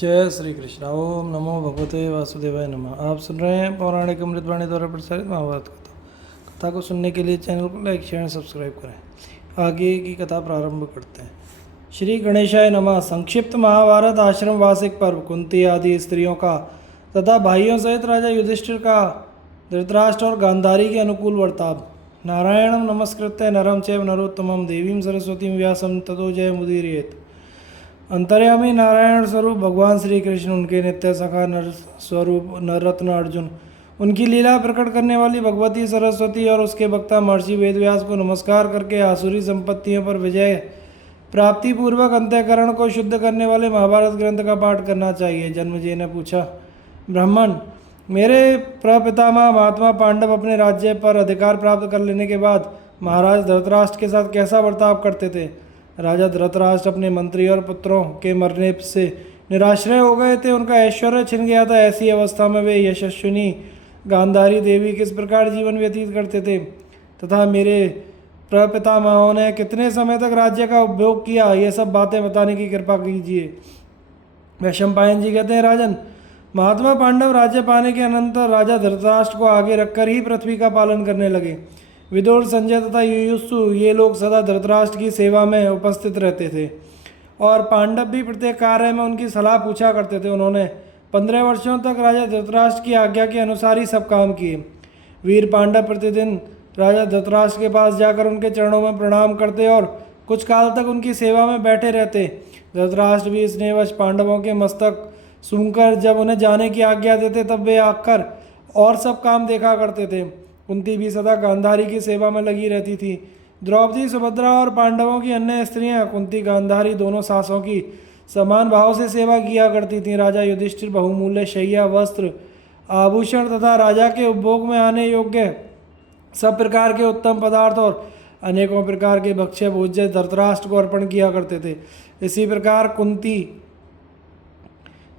जय श्री कृष्ण। ओम नमो भगवते वासुदेवाय नमः। आप सुन रहे हैं पौराणिक अमृतवाणी द्वारा प्रसारित महाभारत कथा। कथा को सुनने के लिए चैनल को लाइक शेयर सब्सक्राइब करें। आगे की कथा प्रारंभ करते हैं। श्री गणेशाय नमः। संक्षिप्त महाभारत आश्रम वासिक पर्व। कुंती आदि स्त्रियों का तथा भाइयों सहित राजा युधिष्ठिर का धृतराष्ट्र और गांधारी के अनुकूल वर्ताव। नारायणं नमस्कृत्य नरं चैव नरोत्तमं देवीं सरस्वतीं व्यासं ततो जयमुदीरयेत्। अंतर्यामी नारायण स्वरूप भगवान श्री कृष्ण, उनके नित्य सखा नर स्वरूप नररत्न अर्जुन, उनकी लीला प्रकट करने वाली भगवती सरस्वती और उसके वक्ता महर्षि वेदव्यास को नमस्कार करके आसुरी संपत्तियों पर विजय प्राप्ति पूर्वक अंतःकरण को शुद्ध करने वाले महाभारत ग्रंथ का पाठ करना चाहिए। जन्मजय ने पूछा, ब्राह्मण, मेरे प्रपितामह महात्मा पांडव अपने राज्य पर अधिकार प्राप्त कर लेने के बाद महाराज धृतराष्ट्र के साथ कैसा बर्ताव करते थे? राजा धृतराष्ट्र अपने मंत्री और पुत्रों के मरने से निराश्रय हो गए थे। उनका ऐश्वर्य छिन गया था। ऐसी अवस्था में वे यशस्विनी गांधारी देवी किस प्रकार जीवन व्यतीत करते थे तथा मेरे प्रपितामहों ने कितने समय तक राज्य का उपभोग किया, ये सब बातें बताने की कृपा कीजिए। वैशंपायन जी कहते हैं, राजन, महात्मा पांडव राज्य पाने के अनंतर राजा धृतराष्ट्र को आगे रखकर ही पृथ्वी का पालन करने लगे। विदुर, संजय तथा युयुत्सु ये लोग सदा धृतराष्ट्र की सेवा में उपस्थित रहते थे और पांडव भी प्रत्येक कार्य में उनकी सलाह पूछा करते थे। उन्होंने 15 वर्षों तक राजा धृतराष्ट्र की आज्ञा के अनुसार ही सब काम किए। वीर पांडव प्रतिदिन राजा धृतराष्ट्र के पास जाकर उनके चरणों में प्रणाम करते और कुछ काल तक उनकी सेवा में बैठे रहते। धृतराष्ट्र भी स्नेहवश पांडवों के मस्तक सूंघकर जब उन्हें जाने की आज्ञा देते तब वे आकर और सब काम देखा करते थे। कुंती भी सदा गांधारी की सेवा में लगी रहती थी। द्रौपदी, सुभद्रा और पांडवों की अन्य स्त्रियां कुंती गांधारी दोनों सासों की समान भाव से सेवा किया करती थीं। राजा युधिष्ठिर बहुमूल्य शैया, वस्त्र, आभूषण तथा राजा के उपभोग में आने योग्य सब प्रकार के उत्तम पदार्थ और अनेकों प्रकार के भक्ष्य भोज्य धृतराष्ट्र को अर्पण किया करते थे। इसी प्रकार कुंती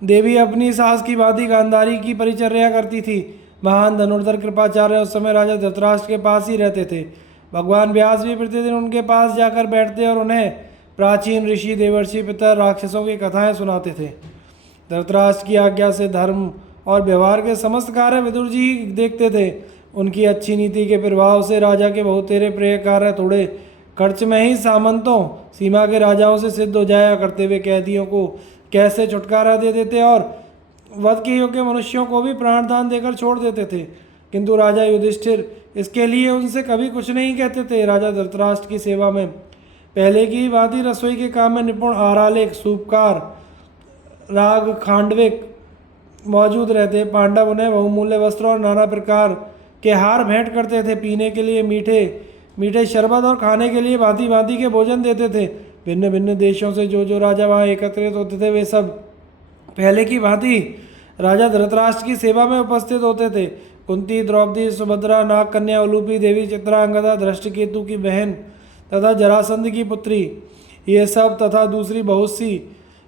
देवी अपनी सास की भांति गांधारी की परिचर्या करती थी। महान धनुर्धर कृपाचार्य उस समय राजा धृतराष्ट्र के पास ही रहते थे। भगवान व्यास भी प्रतिदिन उनके पास जाकर बैठते और उन्हें प्राचीन ऋषि, देवर्षि, पितर, राक्षसों की कथाएं सुनाते थे। धृतराष्ट्र की आज्ञा से धर्म और व्यवहार के समस्त कार्य विदुर जी ही देखते थे। उनकी अच्छी नीति के प्रभाव से राजा के बहुतेरे प्रिय कार्य थोड़े खर्च में ही सामंतों, सीमा के राजाओं से सिद्ध हो जाया करते। हुए कैदियों को कैसे छुटकारा दे देते और वध के योग्य मनुष्यों को भी प्राणदान देकर छोड़ देते थे। किंतु राजा युधिष्ठिर इसके लिए उनसे कभी कुछ नहीं कहते थे। राजा धृतराष्ट्र की सेवा में पहले की भांति रसोई के काम में निपुण आरालेख, सूपकार, राग, खांडविक मौजूद रहते। पांडव उन्हें बहुमूल्य वस्त्र और नाना प्रकार के हार भेंट करते थे। पीने के लिए मीठे मीठे शरबत और खाने के लिए भांति भांति के भोजन देते थे। भिन्न भिन्न देशों से जो राजा वहाँ एकत्रित होते थे वे सब पहले की भांति राजा धृतराष्ट्र की सेवा में उपस्थित होते थे। कुंती, द्रौपदी, सुभद्रा, नागकन्या, उलूपी देवी, चित्रांगदा, धृष्टकेतु की बहन तथा जरासंध की पुत्री, ये सब तथा दूसरी बहुत सी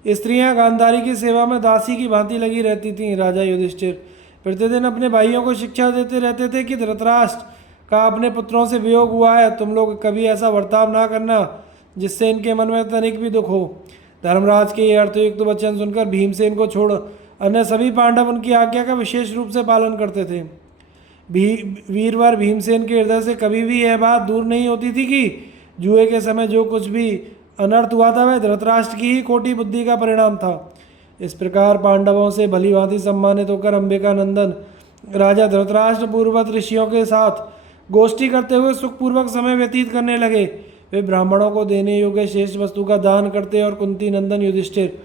स्त्रियां गांधारी की सेवा में दासी की भांति लगी रहती थीं। राजा युधिष्ठिर प्रतिदिन अपने भाइयों को शिक्षा देते रहते थे कि धृतराष्ट्र का अपने पुत्रों से वियोग हुआ है। तुम लोग कभी ऐसा बर्ताव ना करना जिससे इनके मन में तनिक भी दुख हो। धर्मराज के ये अर्थयुक्त वचन सुनकर भीमसेन को छोड़ अन्य सभी पांडव उनकी आज्ञा का विशेष रूप से पालन करते थे। वीरवर भीमसेन के हृदय से कभी भी यह बात दूर नहीं होती थी कि जुए के समय जो कुछ भी अनर्थ हुआ था वह धृतराष्ट्र की ही खोटी बुद्धि का परिणाम था। इस प्रकार पांडवों से भली भांति सम्मानित होकर अंबिकानंदन राजा धृतराष्ट्र पूर्ववत ऋषियों के साथ गोष्ठी करते हुए सुखपूर्वक समय व्यतीत करने लगे। वे ब्राह्मणों को देने योग्य श्रेष्ठ वस्तु का दान करते और कुंती नंदन युधिष्ठिर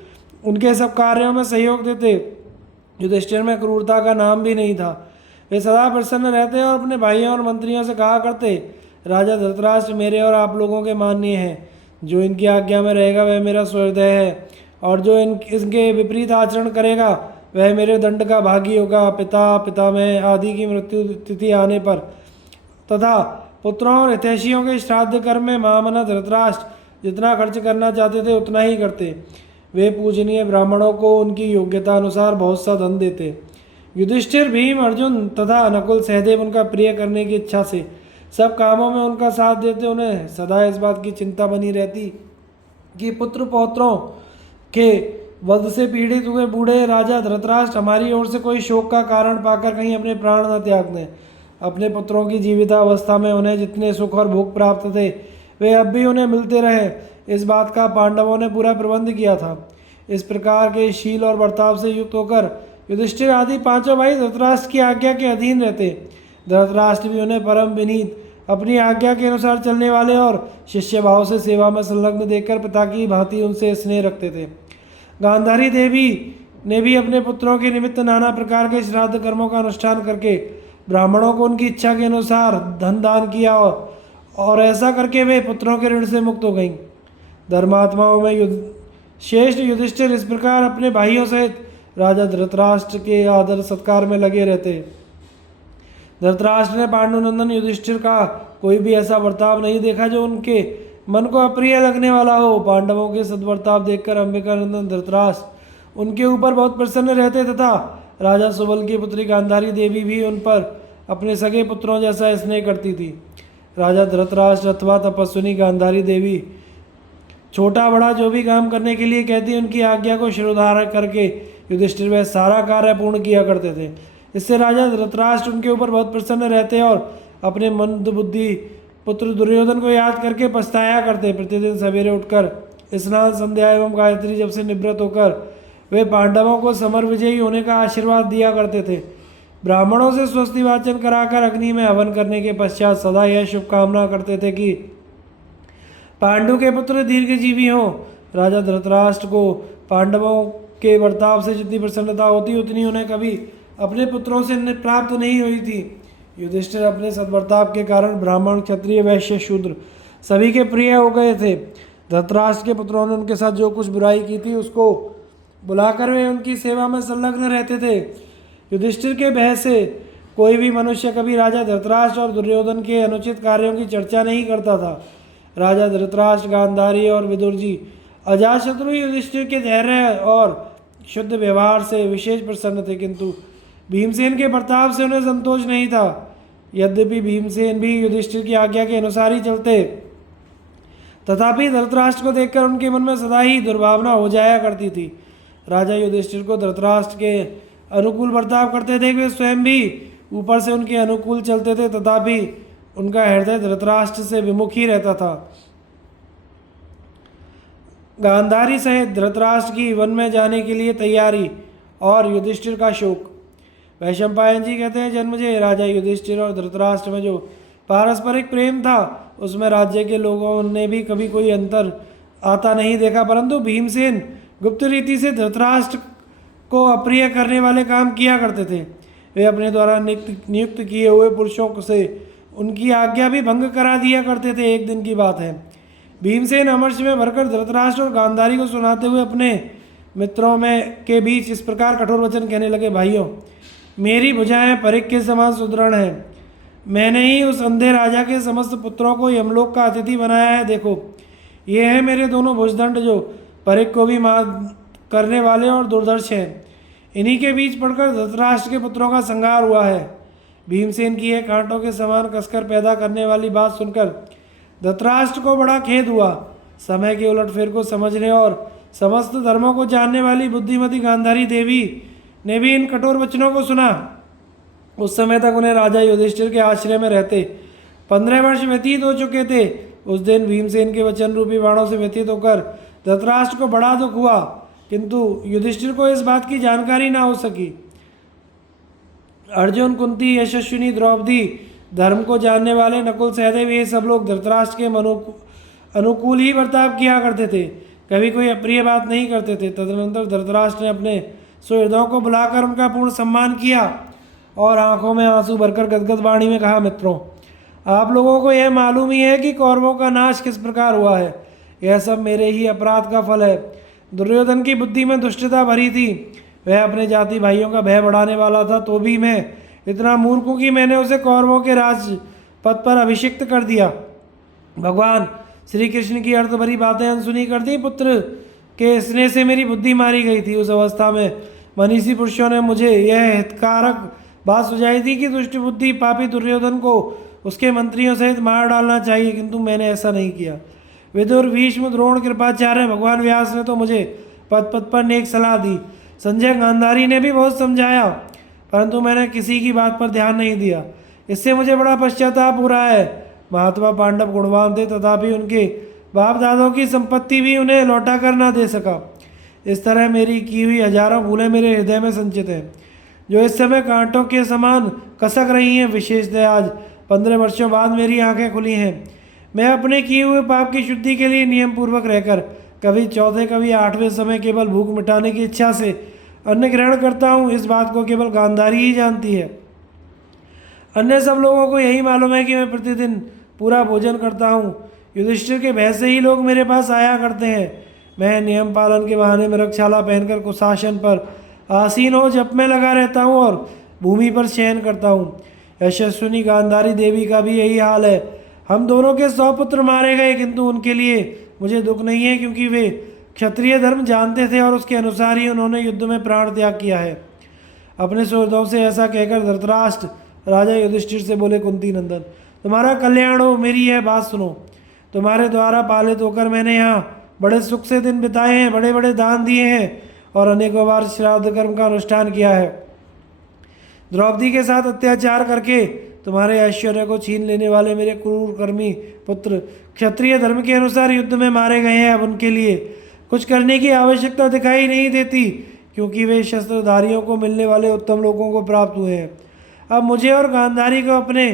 उनके सब कार्यों में सहयोग देते। युधिष्ठिर में क्रूरता का नाम भी नहीं था। वे सदा प्रसन्न रहते और अपने भाइयों और मंत्रियों से कहा करते, राजा धृतराष्ट्र मेरे और आप लोगों के माननीय हैं। जो इनकी आज्ञा में रहेगा वह मेरा स्वहृदय है और जो इनके विपरीत आचरण करेगा वह मेरे दंड का भागी होगा। पिता, पितामह आदि की मृत्यु तिथि आने पर तथा पुत्रों और हितैषियों के श्राद्ध कर्म में महामना धृतराष्ट्र जितना खर्च करना चाहते थे उतना ही करते। वे पूजनीय ब्राह्मणों को उनकी योग्यता अनुसार बहुत सा धन देते। युधिष्ठिर, भीम, अर्जुन तथा नकुल, सहदेव उनका प्रिय करने की इच्छा से सब कामों में उनका साथ देते। उन्हें सदा इस बात की चिंता बनी रहती कि पुत्र पौत्रों के वध से पीड़ित हुए बूढ़े राजा धृतराष्ट्र हमारी ओर से कोई शोक का कारण पाकर कहीं अपने प्राण न त्याग दें। अपने पुत्रों की जीवितावस्था में उन्हें जितने सुख और भोग प्राप्त थे वे अब भी उन्हें मिलते रहे, इस बात का पांडवों ने पूरा प्रबंध किया था। इस प्रकार के शील और बर्ताव से युक्त होकर युधिष्ठिर आदि पांचों भाई धृतराष्ट्र की आज्ञा के अधीन रहते। धृतराष्ट्र भी उन्हें परम विनीत, अपनी आज्ञा के अनुसार चलने वाले और शिष्य भाव से सेवा में संलग्न देखकर पिता की भांति उनसे स्नेह रखते थे। गांधारी देवी ने भी अपने पुत्रों के निमित्त नाना प्रकार के श्राद्ध कर्मों का अनुष्ठान करके ब्राह्मणों को उनकी इच्छा के अनुसार धन दान किया और ऐसा करके वे पुत्रों के ऋण से मुक्त हो गईं। धर्मात्माओं में श्रेष्ठ युधिष्ठिर इस प्रकार अपने भाइयों सहित राजा धृतराष्ट्र के आदर सत्कार में लगे रहते। धृतराष्ट्र ने पांडुनंदन युधिष्ठिर का कोई भी ऐसा बर्ताव नहीं देखा जो उनके मन को अप्रिय लगने वाला हो। पांडवों के सद्बर्ताव देखकर अंबिकानंदन धृतराष्ट्र उनके ऊपर बहुत प्रसन्न रहते तथा राजा सुबल की पुत्री गांधारी देवी भी उन पर अपने सगे पुत्रों जैसा स्नेह करती थी। राजा धृतराष्ट्र अथवा तपस्विनी गांधारी देवी छोटा बड़ा जो भी काम करने के लिए कहती उनकी आज्ञा को शिरोधार्य करके युधिष्ठिर वह सारा कार्य पूर्ण किया करते थे। इससे राजा धृतराष्ट्र उनके ऊपर बहुत प्रसन्न रहते और अपने मंद बुद्धि पुत्र दुर्योधन को याद करके पछताया करते। प्रतिदिन सवेरे उठकर स्नान संध्या एवं गायत्री जब से निवृत्त होकर वे पांडवों को समर विजयी होने का आशीर्वाद दिया करते थे। ब्राह्मणों से स्वस्ति वाचन कराकर अग्नि में हवन करने के पश्चात सदा यह शुभकामना करते थे कि पांडु के पुत्र दीर्घजीवी हों। राजा धृतराष्ट्र को पांडवों के बर्ताव से जितनी प्रसन्नता होती उतनी उन्हें कभी अपने पुत्रों से प्राप्त नहीं हुई थी। युधिष्ठिर अपने सद्बर्ताव के कारण ब्राह्मण क्षत्रिय वैश्य शूद्र सभी के प्रिय हो गए थे। धृतराष्ट्र के पुत्रों ने उनके साथ जो कुछ बुराई की थी उसको बुलाकर वे उनकी सेवा में संलग्न रहते थे। युधिष्ठिर के भय से कोई भी मनुष्य कभी राजा धृतराष्ट्र और दुर्योधन के अनुचित कार्यों की चर्चा नहीं करता था। राजा धृतराष्ट्र, गांधारी और विदुर जी अजातशत्रु युधिष्ठिर के धैर्य और शुद्ध व्यवहार से विशेष प्रसन्न थे, किंतु भीमसेन के बर्ताव से उन्हें संतोष नहीं था। यद्यपि भीमसेन भी युधिष्ठिर की आज्ञा के अनुसार ही चलते, तथापि धृतराष्ट्र को देखकर उनके मन में सदा ही दुर्भावना हो जाया करती थी। राजा युधिष्ठिर को धृतराष्ट्र के अनुकूल बर्ताव करते थे, वे स्वयं भी ऊपर से उनके अनुकूल चलते थे, तथापि उनका हृदय धृतराष्ट्र से विमुख ही रहता था। गांधारी सहित धृतराष्ट्र की वन में जाने के लिए तैयारी और युधिष्ठिर का शोक। वैशंपायन जी कहते हैं, जन्मजय राजा युधिष्ठिर और धृतराष्ट्र में जो पारस्परिक प्रेम था उसमें राज्य के लोगों ने भी कभी कोई अंतर आता नहीं देखा, परंतु भीमसेन गुप्त रीति से धृतराष्ट्र को अप्रिय करने वाले काम किया करते थे। वे अपने द्वारा नियुक्त किए हुए पुरुषों से उनकी आज्ञा भी भंग करा दिया करते थे। एक दिन की बात है, भीमसेन अमर्ष में भरकर धृतराष्ट्र और गांधारी को सुनाते हुए अपने मित्रों में के बीच इस प्रकार कठोर वचन कहने लगे, भाइयों, मेरी भुजाएं परिक के समान सुदृढ़ हैं। मैंने ही उस अंधे राजा के समस्त पुत्रों को यमलोक का अतिथि बनाया है। देखो, ये हैं मेरे दोनों भुजदंड जो परिक को भी मार करने वाले और दुर्धर्ष हैं। इन्हीं के बीच पड़कर धृतराष्ट्र के पुत्रों का संहार हुआ है। भीमसेन की यह कांटों के समान कसकर पैदा करने वाली बात सुनकर धृतराष्ट्र को बड़ा खेद हुआ। समय के उलटफेर को समझने और समस्त धर्मों को जानने वाली बुद्धिमती गांधारी देवी ने भी इन कठोर वचनों को सुना। उस समय तक उन्हें राजा युधिष्ठिर के आश्रय में रहते 15 वर्ष व्यतीत हो चुके थे। उस दिन भीमसेन के वचन रूपी बाणों से व्यतीत होकर धृतराष्ट्र को बड़ा दुख हुआ, किंतु युधिष्ठिर को इस बात की जानकारी ना हो सकी। अर्जुन, कुंती, यशस्विनी, द्रौपदी, धर्म को जानने वाले नकुल, सहदेव, ये सब लोग धृतराष्ट्र के अनुकूल ही बर्ताव किया करते थे, कभी कोई अप्रिय बात नहीं करते थे। तदनंतर धृतराष्ट्र ने अपने सुहृदों को बुलाकर उनका पूर्ण सम्मान किया और आंखों में आंसू भरकर गदगद वाणी में कहा, मित्रों, आप लोगों को यह मालूम ही है कि कौरवों का नाश किस प्रकार हुआ है। यह सब मेरे ही अपराध का फल है। दुर्योधन की बुद्धि में दुष्टता भरी थी। वह अपने जाति भाइयों का भय बढ़ाने वाला था, तो भी मैं इतना मूर्ख हूँ कि मैंने उसे कौरवों के राज पद पर अभिषिक्त कर दिया। भगवान श्री कृष्ण की अर्थ भरी बातें अनसुनी कर दी। पुत्र के स्नेह से मेरी बुद्धि मारी गई थी। उस अवस्था में मनीषी पुरुषों ने मुझे यह हितकारक बात सुझाई थी कि दुष्ट बुद्धि पापी दुर्योधन को उसके मंत्रियों सहित मार डालना चाहिए, किंतु मैंने ऐसा नहीं किया। विदुर, भीष्म, द्रोण, कृपाचार्य, भगवान व्यास ने तो मुझे पद पद पर नेक सलाह दी। संजय गांधारी ने भी बहुत समझाया, परंतु मैंने किसी की बात पर ध्यान नहीं दिया। इससे मुझे बड़ा पश्चाताप हो रहा है। महात्मा पांडव गुणवान थे, तथापि उनके बाप दादों की संपत्ति भी उन्हें लौटा कर ना दे सका। इस तरह मेरी की हुई हजारों भूलें मेरे हृदय में संचित हैं, जो इस समय कांटों के समान कसक रही हैं। विशेषतः आज 15 वर्षों बाद मेरी आंखें खुली हैं। मैं अपने किए हुए पाप की शुद्धि के लिए नियम पूर्वक रहकर कभी चौथे कभी 8वें समय केवल भूख मिटाने की इच्छा से अन्न ग्रहण करता हूँ। इस बात को केवल गांधारी ही जानती है। अन्य सब लोगों को यही मालूम है कि मैं प्रतिदिन पूरा भोजन करता हूँ। युधिष्ठिर के भय से ही लोग मेरे पास आया करते हैं। मैं नियम पालन के बहाने में रक्षाला पहनकर कुशासन पर आसीन हो जप में लगा रहता हूँ और भूमि पर शयन करता हूँ। यशस्विनी गांधारी देवी का भी यही हाल है। हम दोनों के 100 पुत्र मारे गए, किंतु उनके लिए मुझे दुख नहीं है, क्योंकि वे क्षत्रिय धर्म जानते थे और उसके अनुसार ही उन्होंने युद्ध में प्राण त्याग किया है। अपने सुहृदों से ऐसा कहकर धृतराष्ट्र राजा युधिष्ठिर से बोले, कुंती नंदन, तुम्हारा कल्याण हो। मेरी यह बात सुनो। तुम्हारे द्वारा पालित होकर मैंने यहाँ बड़े सुख से दिन बिताए हैं, बड़े बड़े दान दिए हैं और अनेकों बार श्राद्ध कर्म का अनुष्ठान किया है। द्रौपदी के साथ अत्याचार करके तुम्हारे ऐश्वर्य को छीन लेने वाले मेरे क्रूर कर्मी पुत्र क्षत्रिय धर्म के अनुसार युद्ध में मारे गए हैं। अब उनके लिए कुछ करने की आवश्यकता दिखाई नहीं देती, क्योंकि वे शस्त्रधारियों को मिलने वाले उत्तम लोगों को प्राप्त हुए हैं। अब मुझे और गांधारी को अपने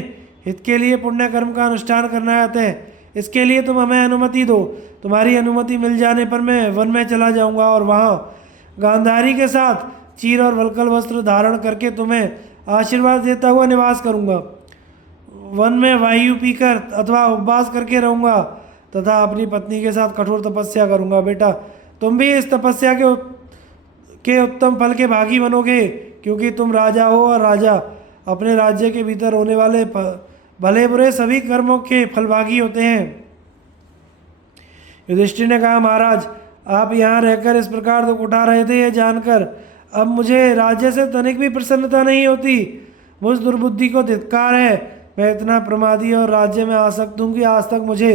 हित के लिए पुण्य कर्म का अनुष्ठान करना आता है। इसके लिए तुम हमें अनुमति दो। तुम्हारी अनुमति मिल जाने पर मैं वन में चला जाऊंगा और वहाँ गांधारी के साथ चीर और वल्कल वस्त्र धारण करके तुम्हें आशीर्वाद देता हुआ निवास करूंगा। वन में वायु पीकर अथवा उपवास करके रहूंगा तथा अपनी पत्नी के साथ कठोर तपस्या करूंगा। बेटा, तुम भी इस तपस्या के उत्तम फल के भागी बनोगे, क्योंकि तुम राजा हो और राजा अपने राज्य के भीतर होने वाले भले बुरे सभी कर्मों के फलभागी होते हैं। युधिष्ठिर ने कहा, महाराज, आप यहाँ रहकर इस प्रकार दुख उठा रहे थे, यह जानकर अब मुझे राज्य से तनिक भी प्रसन्नता नहीं होती। मुझ दुर्बुद्धि को धिक्कार है। मैं इतना प्रमादी और राज्य में आसक्त हूँ कि आज तक मुझे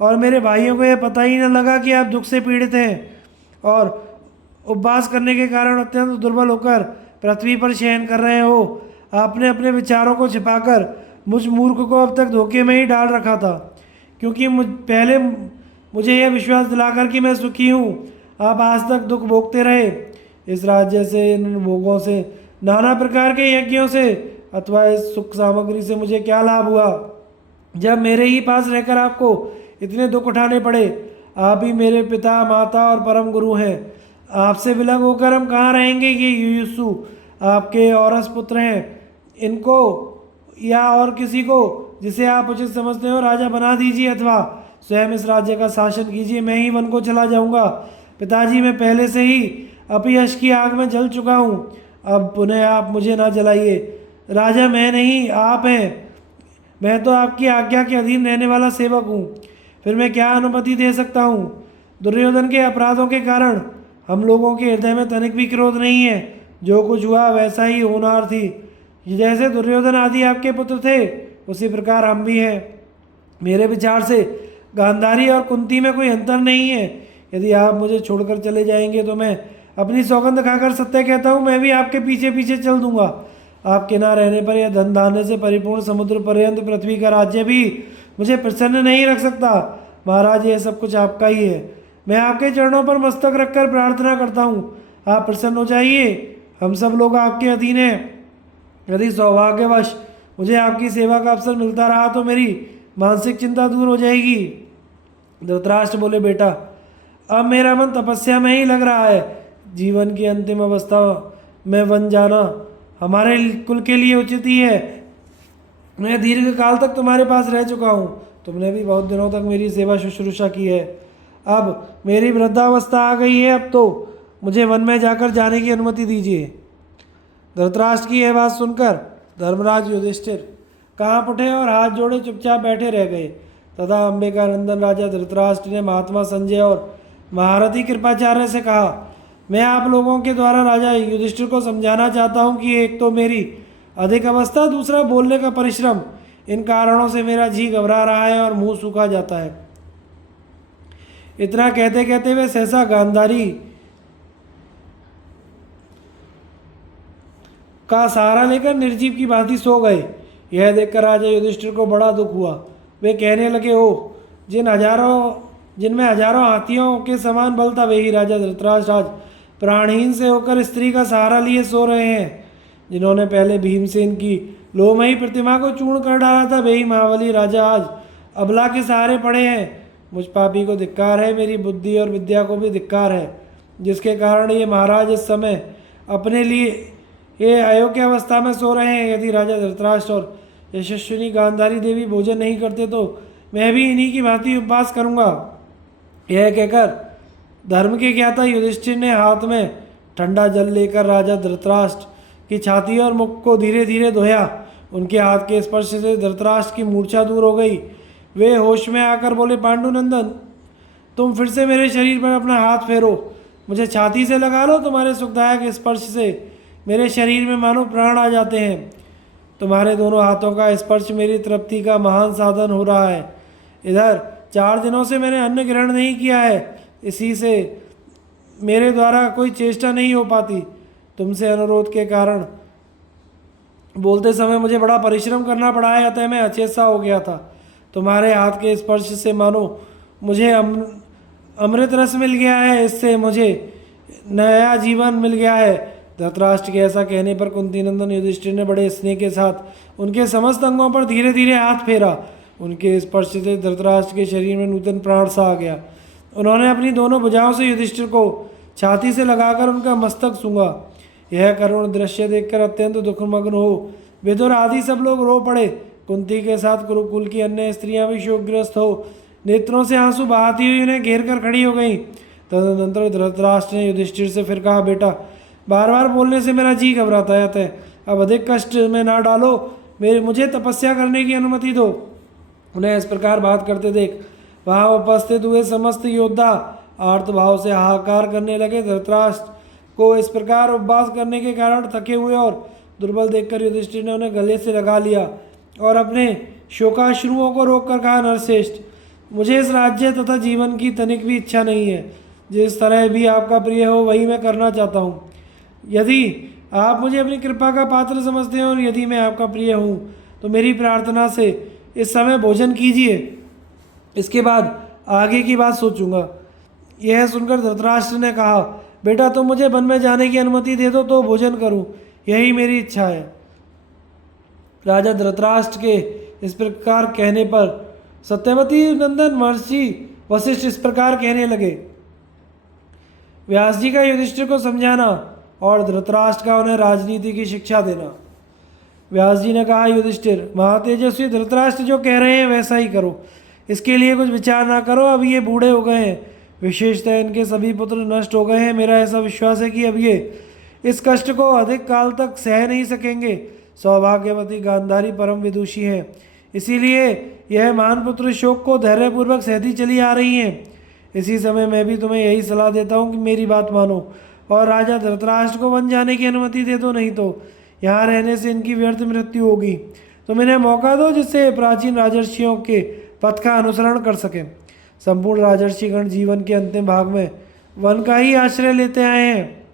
और मेरे भाइयों को यह पता ही न लगा कि आप दुख से पीड़ित हैं और उपवास करने के कारण अत्यंत दुर्बल होकर पृथ्वी पर शयन कर रहे हो। आपने अपने विचारों को छिपाकर मुझ मूर्ख को अब तक धोखे में ही डाल रखा था, क्योंकि पहले मुझे यह विश्वास दिलाकर कि मैं सुखी हूँ, आप आज तक दुख भोगते रहे। इस राज्य से, इन भोगों से, नाना प्रकार के यज्ञों से अथवा इस सुख सामग्री से मुझे क्या लाभ हुआ, जब मेरे ही पास रहकर आपको इतने दुख उठाने पड़े। आप ही मेरे पिता, माता और परम गुरु हैं। आपसे विलग होकर हम कहाँ रहेंगे। ये युयुत्सु आपके औरस पुत्र हैं। इनको या और किसी को जिसे आप उचित समझते हो राजा बना दीजिए, अथवा स्वयं इस राज्य का शासन कीजिए। मैं ही वन को चला जाऊंगा। पिताजी, मैं पहले से ही अपयश की आग में जल चुका हूँ, अब पुनः आप मुझे ना जलाइए। राजा मैं नहीं, आप हैं। मैं तो आपकी आज्ञा के अधीन रहने वाला सेवक हूँ, फिर मैं क्या अनुमति दे सकता हूँ। दुर्योधन के अपराधों के कारण हम लोगों के हृदय में तनिक भी क्रोध नहीं है। जो कुछ हुआ वैसा ही होनार थी। जैसे दुर्योधन आदि आपके पुत्र थे, उसी प्रकार हम भी हैं। मेरे विचार से गांधारी और कुंती में कोई अंतर नहीं है। यदि आप मुझे छोड़कर चले जाएंगे तो मैं अपनी सौगंध खाकर सत्य कहता हूँ, मैं भी आपके पीछे पीछे चल दूंगा। आपके ना रहने पर यह धन धान्य से परिपूर्ण समुद्र पर्यंत पृथ्वी का राज्य भी मुझे प्रसन्न नहीं रख सकता। महाराज, यह सब कुछ आपका ही है। मैं आपके चरणों पर मस्तक रखकर प्रार्थना करता हूँ, आप प्रसन्न हो जाइए। हम सब लोग आपके अधीन हैं। यदि सौभाग्यवश मुझे आपकी सेवा का अवसर मिलता रहा तो मेरी मानसिक चिंता दूर हो जाएगी। धृतराष्ट्र बोले, बेटा, अब मेरा मन तपस्या में ही लग रहा है। जीवन की अंतिम अवस्था में वन जाना हमारे कुल के लिए उचित ही है। मैं दीर्घ काल तक तुम्हारे पास रह चुका हूँ, तुमने भी बहुत दिनों तक मेरी सेवा शुश्रूषा की है। अब मेरी वृद्धावस्था आ गई है, अब तो मुझे वन में जाकर जाने की अनुमति दीजिए। धृतराष्ट्र की यह बात सुनकर धर्मराज युधिष्ठिर कांप उठे और हाथ जोड़े चुपचाप बैठे रह गए। तथा अंबिकानंदन राजा धृतराष्ट्र ने महात्मा संजय और महारथी कृपाचार्य से कहा, मैं आप लोगों के द्वारा राजा युधिष्ठिर को समझाना चाहता हूँ कि एक तो मेरी अधिक अवस्था, दूसरा बोलने का परिश्रम, इन कारणों से मेरा जी घबरा रहा है और मुंह सूखा जाता है। इतना कहते कहते वे सहसा गांधारी का सहारा लेकर निर्जीव की भांति सो गए। यह देखकर राजा युधिष्ठिर को बड़ा दुख हुआ। वे कहने लगे, ओ जिनमें हजारों हाथियों के समान बल था, वे ही राजा धृतराष्ट्र आज प्राणहीन से होकर स्त्री का सहारा लिए सो रहे हैं। जिन्होंने पहले भीमसेन की लोमयी प्रतिमा को चूर्ण कर डाला था, वे ही महाबली राजा आज अबला के सहारे पड़े हैं। मुझ पापी को धिक्कार है, मेरी बुद्धि और विद्या को भी धिक्कार है, जिसके कारण ये महाराज इस समय अपने लिए ये अयोग्य अवस्था में सो रहे हैं। यदि राजा धृतराष्ट्र और यशस्विनी गांधारी देवी भोजन नहीं करते तो मैं भी इन्हीं की भांति उपवास करूंगा। यह कहकर धर्म के ज्ञाता युधिष्ठिर ने हाथ में ठंडा जल लेकर राजा धृतराष्ट्र की छाती और मुख को धीरे धीरे धोया। उनके हाथ के स्पर्श से धृतराष्ट्र की मूर्छा दूर हो गई। वे होश में आकर बोले, पांडुनंदन, तुम फिर से मेरे शरीर पर अपना हाथ फेरो, मुझे छाती से लगा लो। तुम्हारे सुखदायक स्पर्श से मेरे शरीर में मानो प्राण आ जाते हैं। तुम्हारे दोनों हाथों का स्पर्श मेरी तृप्ति का महान साधन हो रहा है। इधर 4 दिनों से मैंने अन्न ग्रहण नहीं किया है, इसी से मेरे द्वारा कोई चेष्टा नहीं हो पाती। तुमसे अनुरोध के कारण बोलते समय मुझे बड़ा परिश्रम करना पड़ा है, अतः मैं अचेत हो गया था। तुम्हारे हाथ के स्पर्श से मानो मुझे अमृत रस मिल गया है, इससे मुझे नया जीवन मिल गया है। धृतराष्ट्र के ऐसा कहने पर कुंती नंदन युधिष्ठिर ने बड़े स्नेह के साथ उनके समस्त अंगों पर धीरे धीरे हाथ फेरा। उनके स्पर्श से धृतराष्ट्र के शरीर में नूतन प्राण सा आ गया। उन्होंने अपनी दोनों भुजाओं से युधिष्ठिर को छाती से लगाकर उनका मस्तक सूंघा। यह करुण दृश्य देखकर अत्यंत दुखमग्न हो विदुर आदि सब लोग रो पड़े। कुंती के साथ कुरुकुल की अन्य स्त्रियां भी शोकग्रस्त हो नेत्रों से आंसू बहाती हुई उन्हें घेर कर खड़ी हो गईं। तदनंतर धृतराष्ट्र ने युधिष्ठिर से फिर कहा, बेटा, बार बार बोलने से मेरा जी घबराता है, अब अधिक कष्ट में ना डालो, मुझे तपस्या करने की अनुमति दो। उन्हें इस प्रकार बात करते देख वहाँ उपस्थित हुए समस्त योद्धा आर्त भाव से हाहाकार करने लगे। धृतराष्ट्र को इस प्रकार उपवास करने के कारण थके हुए और दुर्बल देखकर युधिष्ठिर ने उन्हें गले से लगा लिया और अपने शोकाश्रुओं को रोककर कहा, नरश्रेष्ठ, मुझे इस राज्य तथा जीवन की तनिक भी इच्छा नहीं है। जिस तरह भी आपका प्रिय हो वही मैं करना चाहता हूँ। यदि आप मुझे अपनी कृपा का पात्र समझते हैं और यदि मैं आपका प्रिय हूँ तो मेरी प्रार्थना से इस समय भोजन कीजिए, इसके बाद आगे की बात सोचूंगा। यह सुनकर धृतराष्ट्र ने कहा, बेटा, तुम मुझे वन में जाने की अनुमति दे दो तो भोजन करूं, यही मेरी इच्छा है। राजा धृतराष्ट्र के इस प्रकार कहने पर सत्यवती नंदन महर्षि वशिष्ठ इस प्रकार कहने लगे, व्यास जी का युधिष्ठिर को समझाना और धृतराष्ट्र का उन्हें राजनीति की शिक्षा देना। व्यास जी ने कहा, युधिष्ठिर, महातेजस्वी धृतराष्ट्र जो कह रहे हैं वैसा ही करो, इसके लिए कुछ विचार ना करो। अब ये बूढ़े हो गए हैं, विशेषतः इनके सभी पुत्र नष्ट हो गए हैं। मेरा ऐसा विश्वास है कि अब ये इस कष्ट को अधिक काल तक सह नहीं सकेंगे। सौभाग्यवती गांधारी परम विदुषी हैं, इसीलिए यह महान पुत्र शोक को धैर्यपूर्वक सहती चली आ रही हैं। इसी समय मैं भी तुम्हें यही सलाह देता हूँ कि मेरी बात मानो और राजा धृतराष्ट्र को वन जाने की अनुमति दे दो, नहीं तो यहाँ रहने से इनकी व्यर्थ मृत्यु होगी। तुम इन्हें मौका दो जिससे प्राचीन राजर्षियों के पथ का अनुसरण कर सकें। संपूर्ण राजर्षिगण जीवन के अंतिम भाग में वन का ही आश्रय लेते आए हैं।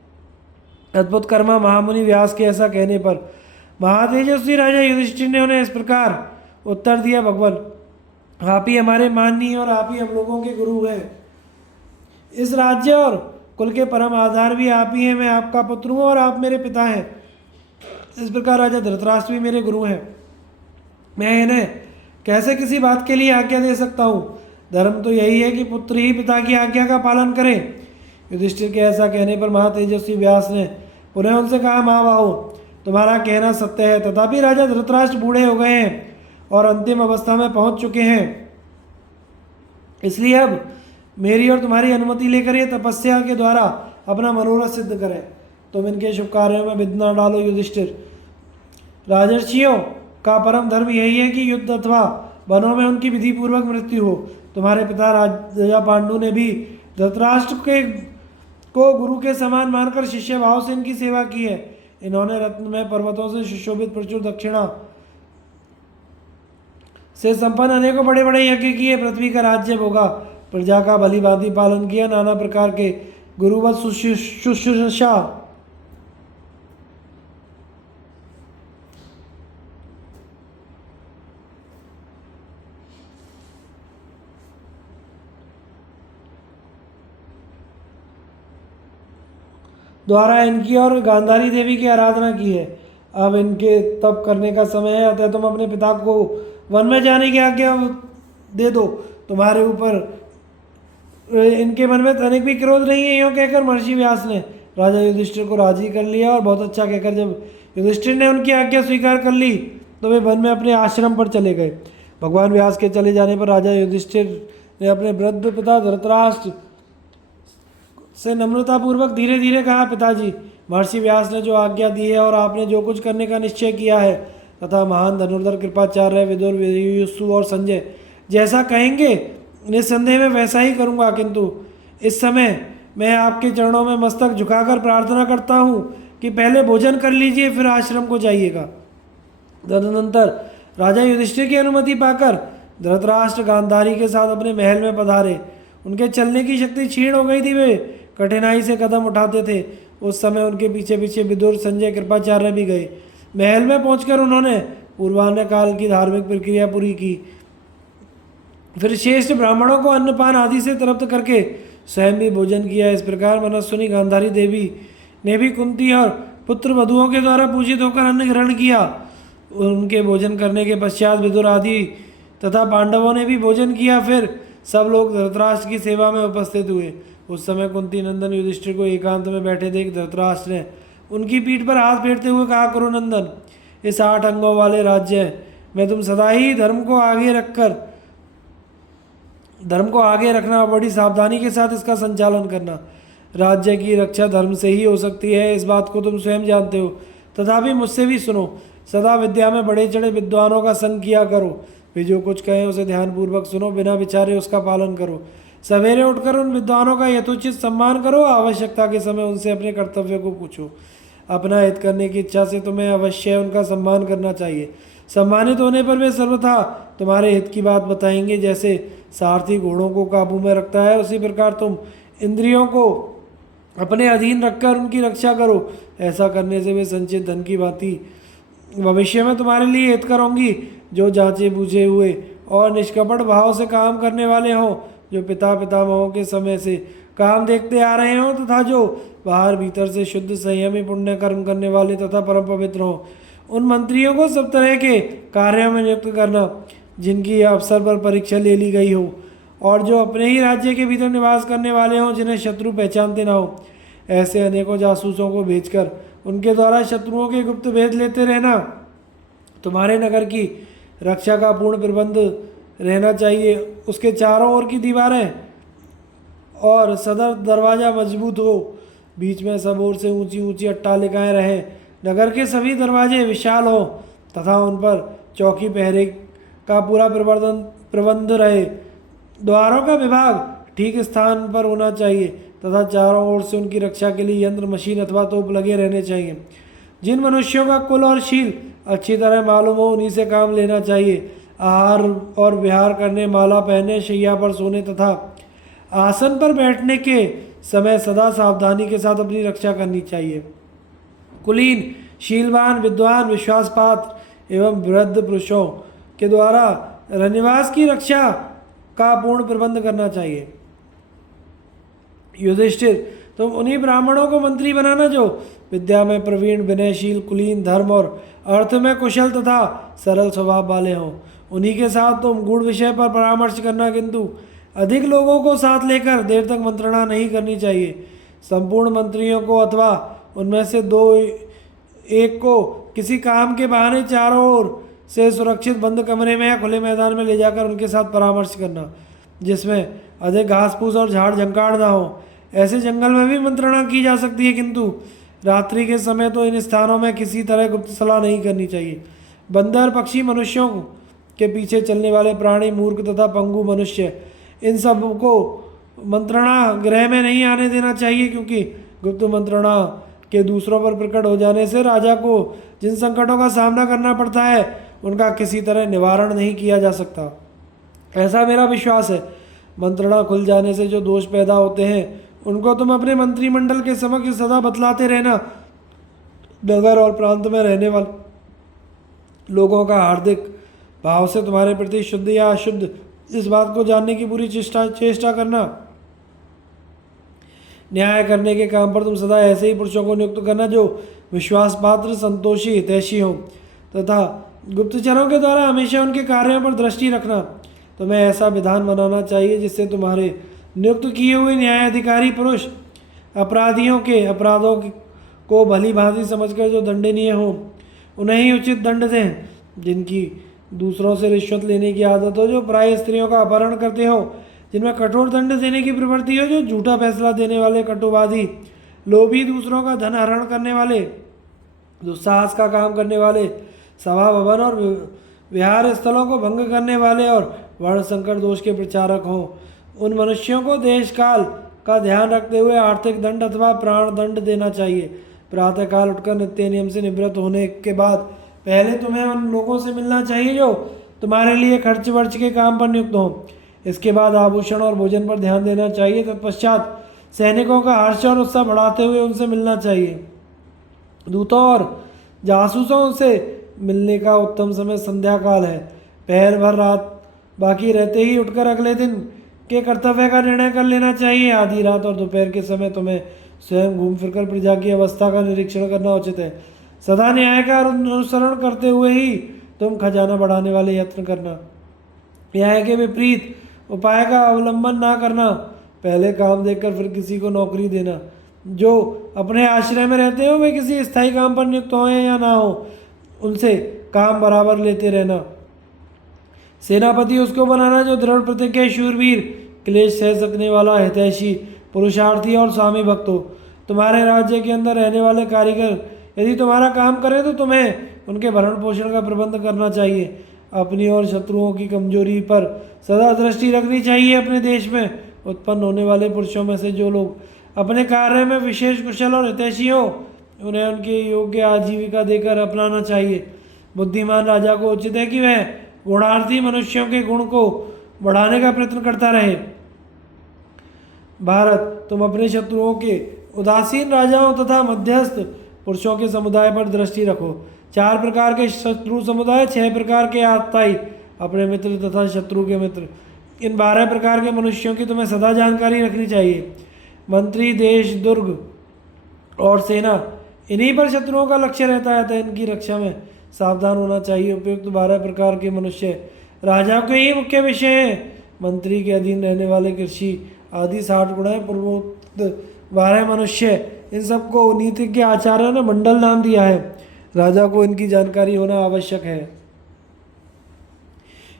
अद्भुत कर्मा महामुनि व्यास के ऐसा कहने पर महातेजस्वी राजा युधिष्ठिर ने उन्हें इस प्रकार उत्तर दिया, भगवान, आप ही हमारे माननीय और आप ही हम लोगों के गुरु हैं। इस राज्य और कुल के परम आधार भी आप ही हैं। मैं आपका पुत्र हूँ और आप मेरे पिता हैं। इस प्रकार राजा धृतराष्ट्र भी मेरे गुरु हैं। मैं इन्हें कैसे किसी बात के लिए आज्ञा दे सकता हूँ? धर्म तो यही है कि पुत्र ही पिता की आज्ञा का पालन करे। युधिष्ठिर के ऐसा कहने पर महातेजस्वी व्यास ने पुनः उनसे कहा, महाबाहो, तुम्हारा कहना सत्य है, तथापि राजा धृतराष्ट्र बूढ़े हो गए हैं और अंतिम अवस्था में पहुंच चुके हैं। इसलिए अब मेरी और तुम्हारी अनुमति लेकर ये तपस्या के द्वारा अपना मनोरथ सिद्ध करें। तुम इनके शुभ कार्यों में विघ्न न डालो। युधिष्ठिर, राजर्षियों का परम धर्म यही है कि युद्ध अथवा वनों में उनकी विधि पूर्वक मृत्यु हो। तुम्हारे पिता राजा पांडु ने भी धृतराष्ट्र को गुरु के समान मानकर शिष्य भाव से इनकी सेवा की है। इन्होंने रत्नमय पर्वतों से सुशोभित प्रचुर दक्षिणा से संपन्न अनेकों बड़े बड़े यज्ञ किए, पृथ्वी का राज्य भोगा, प्रजा का भली भांति पालन किया, नाना प्रकार के गुरुवत शुश्रूषा द्वारा इनकी और गांधारी देवी की आराधना की है। अब इनके तप करने का समय है, अतः तुम अपने पिता को वन में जाने की आज्ञा दे दो। तुम्हारे ऊपर इनके मन में तनिक भी क्रोध नहीं है। यूँ कहकर महर्षि व्यास ने राजा युधिष्ठिर को राजी कर लिया और बहुत अच्छा कहकर जब युधिष्ठिर ने उनकी आज्ञा स्वीकार कर ली तो वे वन में अपने आश्रम पर चले गए। भगवान व्यास के चले जाने पर राजा युधिष्ठिर ने अपने वृद्ध पिता धृतराष्ट्र से नम्रतापूर्वक धीरे धीरे कहा, पिताजी, महर्षि व्यास ने जो आज्ञा दी है और आपने जो कुछ करने का निश्चय किया है तथा महान धनुर्धर कृपाचार्य विदुर युयुत्सु और संजय जैसा कहेंगे निस्संदेह में वैसा ही करूँगा, किंतु इस समय मैं आपके चरणों में मस्तक झुकाकर प्रार्थना करता हूँ कि पहले भोजन कर लीजिए, फिर आश्रम को जाइएगा। तदनंतर राजा युधिष्ठिर की अनुमति पाकर धृतराष्ट्र गांधारी के साथ अपने महल में पधारे। उनके चलने की शक्ति क्षीण हो गई थी, वे कठिनाई से कदम उठाते थे। उस समय उनके पीछे पीछे विदुर संजय कृपाचार्य भी गए। महल में पहुंचकर उन्होंने पूर्वाह्न काल की धार्मिक प्रक्रिया पूरी की, फिर श्रेष्ठ ब्राह्मणों को अन्नपान आदि से तृप्त करके स्वयं भी भोजन किया। इस प्रकार मनस्विनी गांधारी देवी ने भी कुंती और पुत्र वधुओं के द्वारा पूजित होकर अन्न ग्रहण किया। उनके भोजन करने के पश्चात विदुर आदि तथा पांडवों ने भी भोजन किया। फिर सब लोग धृतराष्ट्र की सेवा में उपस्थित हुए। उस समय कुंती नंदन युधिष्ठिर को एकांत में बैठे देख धृतराष्ट्र ने उनकी पीठ पर हाथ फेरते हुए कहा, कुरुनंदन, इस 8 अंगों वाले राज्य में तुम सदा ही धर्म को आगे रखना और बड़ी सावधानी के साथ इसका संचालन करना। राज्य की रक्षा धर्म से ही हो सकती है, इस बात को तुम स्वयं जानते हो। तथापि मुझसे भी सुनो, सदा विद्या में बड़े चढ़े विद्वानों का संग किया करो। वे जो कुछ कहें उसे ध्यानपूर्वक सुनो, बिना विचारे उसका पालन करो। सवेरे उठकर उन विद्वानों का यथोचित सम्मान करो, आवश्यकता के समय उनसे अपने कर्तव्य को पूछो। अपना हित करने की इच्छा से तुम्हें अवश्य उनका सम्मान करना चाहिए। सम्मानित होने पर वे सर्वथा तुम्हारे हित की बात बताएंगे। जैसे सारथी घोड़ों को काबू में रखता है, उसी प्रकार तुम इंद्रियों को अपने अधीन रखकर उनकी रक्षा करो। ऐसा करने से वे संचित धन की भांति भविष्य में तुम्हारे लिए हितकर होंगी। जो जांचे बूझे हुए और निष्कपट भाव से काम करने वाले हों, जो पिता पितामहों के समय से काम देखते आ रहे हों तथा जो बाहर भीतर से शुद्ध संयमी पुण्य कर्म करने वाले तथा परम पवित्र हों, उन मंत्रियों को सब तरह के कार्यों में नियुक्त करना जिनकी अवसर पर परीक्षा ले ली गई हो, और जो अपने ही राज्य के भीतर निवास करने वाले हों, जिन्हें शत्रु पहचानते ना हो। ऐसे अनेकों जासूसों को भेजकर उनके द्वारा शत्रुओं के गुप्त भेद लेते रहना। तुम्हारे नगर की रक्षा का पूर्ण प्रबंध रहना चाहिए। उसके चारों ओर की दीवारें और सदर दरवाज़ा मजबूत हो, बीच में सब ओर से ऊंची ऊंची अट्टालिकाएं रहें। नगर के सभी दरवाजे विशाल हों तथा उन पर चौकी पहरे का पूरा प्रबंध रहे। द्वारों का विभाग ठीक स्थान पर होना चाहिए तथा चारों ओर से उनकी रक्षा के लिए यंत्र, मशीन अथवा तोप लगे रहने चाहिए। जिन मनुष्यों का कुल और शील अच्छी तरह मालूम हो, उन्हीं से काम लेना चाहिए। आहार और विहार करने, माला पहने, शैया पर सोने तथा आसन पर बैठने के समय सदा सावधानी के साथ अपनी रक्षा करनी चाहिए। कुलीन, शीलवान, विद्वान, विश्वासपात्र एवं वृद्ध पुरुषों के द्वारा रनिवास की रक्षा का पूर्ण प्रबंध करना चाहिए। युधिष्ठिर, तुम उन्हीं ब्राह्मणों को मंत्री बनाना जो विद्या में प्रवीण, विनयशील, कुलीन, धर्म और अर्थ में कुशल तथा सरल स्वभाव वाले हों। उन्हीं के साथ तुम गूढ़ विषय पर परामर्श करना, किंतु अधिक लोगों को साथ लेकर देर तक मंत्रणा नहीं करनी चाहिए। संपूर्ण मंत्रियों को अथवा उनमें से 2-1 को किसी काम के बहाने चारों ओर से सुरक्षित बंद कमरे में या खुले मैदान में ले जाकर उनके साथ परामर्श करना, जिसमें अधिक घास फूस और झाड़ झंकाड़ ना हो। ऐसे जंगल में भी मंत्रणा की जा सकती है, किंतु रात्रि के समय तो इन स्थानों में किसी तरह गुप्त सलाह नहीं करनी चाहिए। बंदर, पक्षी, मनुष्यों के पीछे चलने वाले प्राणी, मूर्ख तथा पंगु मनुष्य, इन सब को मंत्रणा गृह में नहीं आने देना चाहिए, क्योंकि गुप्त मंत्रणा के दूसरों पर प्रकट हो जाने से राजा को जिन संकटों का सामना करना पड़ता है उनका किसी तरह निवारण नहीं किया जा सकता। ऐसा मेरा विश्वास है। मंत्रणा खुल जाने से जो दोष पैदा होते हैं उनको तुम अपने मंत्रिमंडल के समक्ष सदा बतलाते रहना। नगर और प्रांत में रहने वाले लोगों का हार्दिक भाव से तुम्हारे प्रति शुद्ध या अशुद्ध इस बात को जानने की पूरी चेष्टा करना। न्याय करने के काम पर तुम सदा ऐसे ही पुरुषों को नियुक्त करना जो विश्वास पात्र, संतोषी, हितैषी हो, तथा गुप्तचरों के द्वारा हमेशा उनके कार्यों पर दृष्टि रखना। तुम्हें ऐसा विधान बनाना चाहिए जिससे तुम्हारे नियुक्त किए हुए न्यायाधिकारी पुरुष अपराधियों के अपराधों को भली भांति समझकर जो दंडनीय हो उन्हें ही उचित दंड दें। जिनकी दूसरों से रिश्वत लेने की आदत हो, जो प्राय स्त्रियों का अपहरण करते हो, जिनमें कठोर दंड देने की प्रवृत्ति हो, जो झूठा फैसला देने वाले, कटुवादी, लोभी, दूसरों का धन हरण करने वाले, दुस्साहस का काम करने वाले, सभा भवन और विहार स्थलों को भंग करने वाले और वर्ण संकर दोष के प्रचारक हों, उन मनुष्यों को देश काल का ध्यान रखते हुए आर्थिक दंड अथवा प्राण दंड देना चाहिए। प्रातःकाल उठकर नित्य नियम से निवृत्त होने के बाद पहले तुम्हें उन लोगों से मिलना चाहिए जो तुम्हारे लिए खर्च वर्च के काम पर नियुक्त हों। इसके बाद आभूषण और भोजन पर ध्यान देना चाहिए। तत्पश्चात सैनिकों का हर्ष और उत्साह बढ़ाते हुए उनसे मिलना चाहिए। दूतों और जासूसों से मिलने का उत्तम समय संध्या काल है। पहर भर रात बाकी रहते ही उठकर अगले दिन के कर्तव्य का निर्णय कर लेना चाहिए। आधी रात और दोपहर के समय तुम्हें स्वयं घूम फिरकर प्रजा की अवस्था का निरीक्षण करना उचित है। सदा न्याय का अनुसरण करते हुए ही तुम खजाना बढ़ाने वाले यत्न करना। न्याय के विपरीत उपाय का अवलंबन ना करना। पहले काम देखकर फिर किसी को नौकरी देना। जो अपने आश्रय में रहते हो वे किसी स्थायी काम पर नियुक्त हो या ना हो, उनसे काम बराबर लेते रहना। सेनापति उसको बनाना जो दृढ़ प्रतिज्ञा, शूरवीर, क्लेश सह सकने वाला, हितैषी, पुरुषार्थी और स्वामी भक्त हो। तुम्हारे राज्य के अंदर रहने वाले कारीगर यदि तुम्हारा काम करें तो तुम्हें उनके भरण पोषण का प्रबंध करना चाहिए। अपनी और शत्रुओं की कमजोरी पर सदा दृष्टि रखनी चाहिए। अपने देश में उत्पन्न होने वाले पुरुषों में से जो लोग अपने कार्य में विशेष कुशल और हितैषी हो उन्हें उनके योग्य आजीविका देकर अपनाना चाहिए। बुद्धिमान राजा को उचित है कि वह गुणार्थी मनुष्यों के गुण को बढ़ाने का प्रयत्न करता रहे। भारत, तुम अपने शत्रुओं के उदासीन राजाओं तथा मध्यस्थ पुरुषों के समुदाय पर दृष्टि रखो। 4 प्रकार के शत्रु समुदाय, 6 प्रकार के आत्ताई, अपने मित्र तथा शत्रु के मित्र, इन 12 प्रकार के मनुष्यों की तुम्हें सदा जानकारी रखनी चाहिए। मंत्री, देश, दुर्ग और सेना, इन्हीं पर शत्रुओं का लक्ष्य रहता है, तो इनकी रक्षा में सावधान होना चाहिए। उपयुक्त 12 प्रकार के मनुष्य राजा के ही मुख्य विषय हैं। मंत्री के अधीन रहने वाले कृषि आदि 60 गुण है। पूर्वोक्त 12 मनुष्य, इन सबको नीतिज्ञ आचार्यों ने मंडल नाम दिया है। राजा को इनकी जानकारी होना आवश्यक है,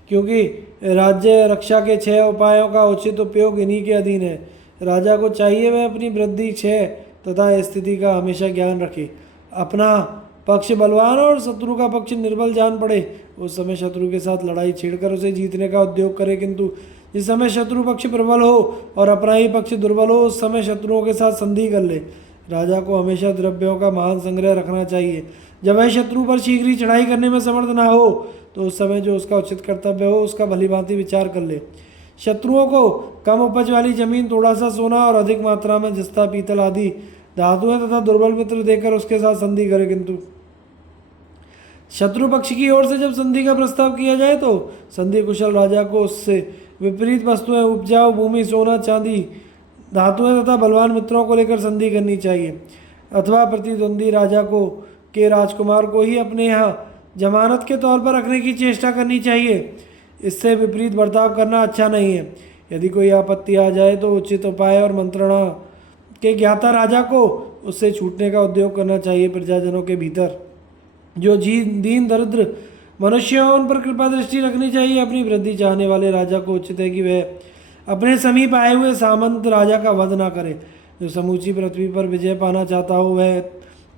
क्योंकि राज्य रक्षा के 6 उपायों का उचित उपयोग इन्हीं के अधीन है। राजा को चाहिए वह अपनी वृद्धि, क्षय तथा स्थिति का हमेशा ज्ञान रखे। अपना पक्ष बलवान और शत्रु का पक्ष निर्बल जान पड़े उस समय शत्रु के साथ लड़ाई छेड़कर उसे जीतने का उद्योग करे, किंतु जिस समय शत्रु पक्ष प्रबल हो और अपना ही पक्ष दुर्बल हो उस समय शत्रुओं के साथ संधि कर ले। राजा को हमेशा द्रव्यों का महान संग्रह रखना चाहिए। जब वह शत्रु पर शीघ्र ही चढ़ाई करने में समर्थ ना हो तो उस समय जो उसका उचित कर्तव्य हो उसका भलीभांति विचार कर ले। शत्रुओं को कम उपज वाली जमीन, थोड़ा सा सोना और अधिक मात्रा में जस्ता, पीतल आदि धातुएं तथा दुर्बल मित्र देकर उसके साथ संधि करे, किंतु शत्रु पक्ष की ओर से जब संधि का प्रस्ताव किया जाए तो संधि कुशल राजा को उससे विपरीत वस्तुएं, उपजाऊ भूमि, सोना, चांदी, धातुएं तथा बलवान मित्रों को लेकर संधि करनी चाहिए। अथवा प्रतिद्वंदी राजा को के राजकुमार को ही अपने यहाँ जमानत के तौर पर रखने की चेष्टा करनी चाहिए। इससे विपरीत बर्ताव करना अच्छा नहीं है। यदि कोई आपत्ति आ जाए तो उचित उपाय और मंत्रणा के ज्ञाता राजा को उससे छूटने का उद्योग करना चाहिए। प्रजाजनों के भीतर जो दीन दरिद्र मनुष्य हो उन पर कृपा दृष्टि रखनी चाहिए। अपनी वृद्धि चाहने वाले राजा को उचित है कि वह अपने समीप आए हुए सामंत राजा का वध ना करे। जो समूची पृथ्वी पर विजय पाना चाहता हो वह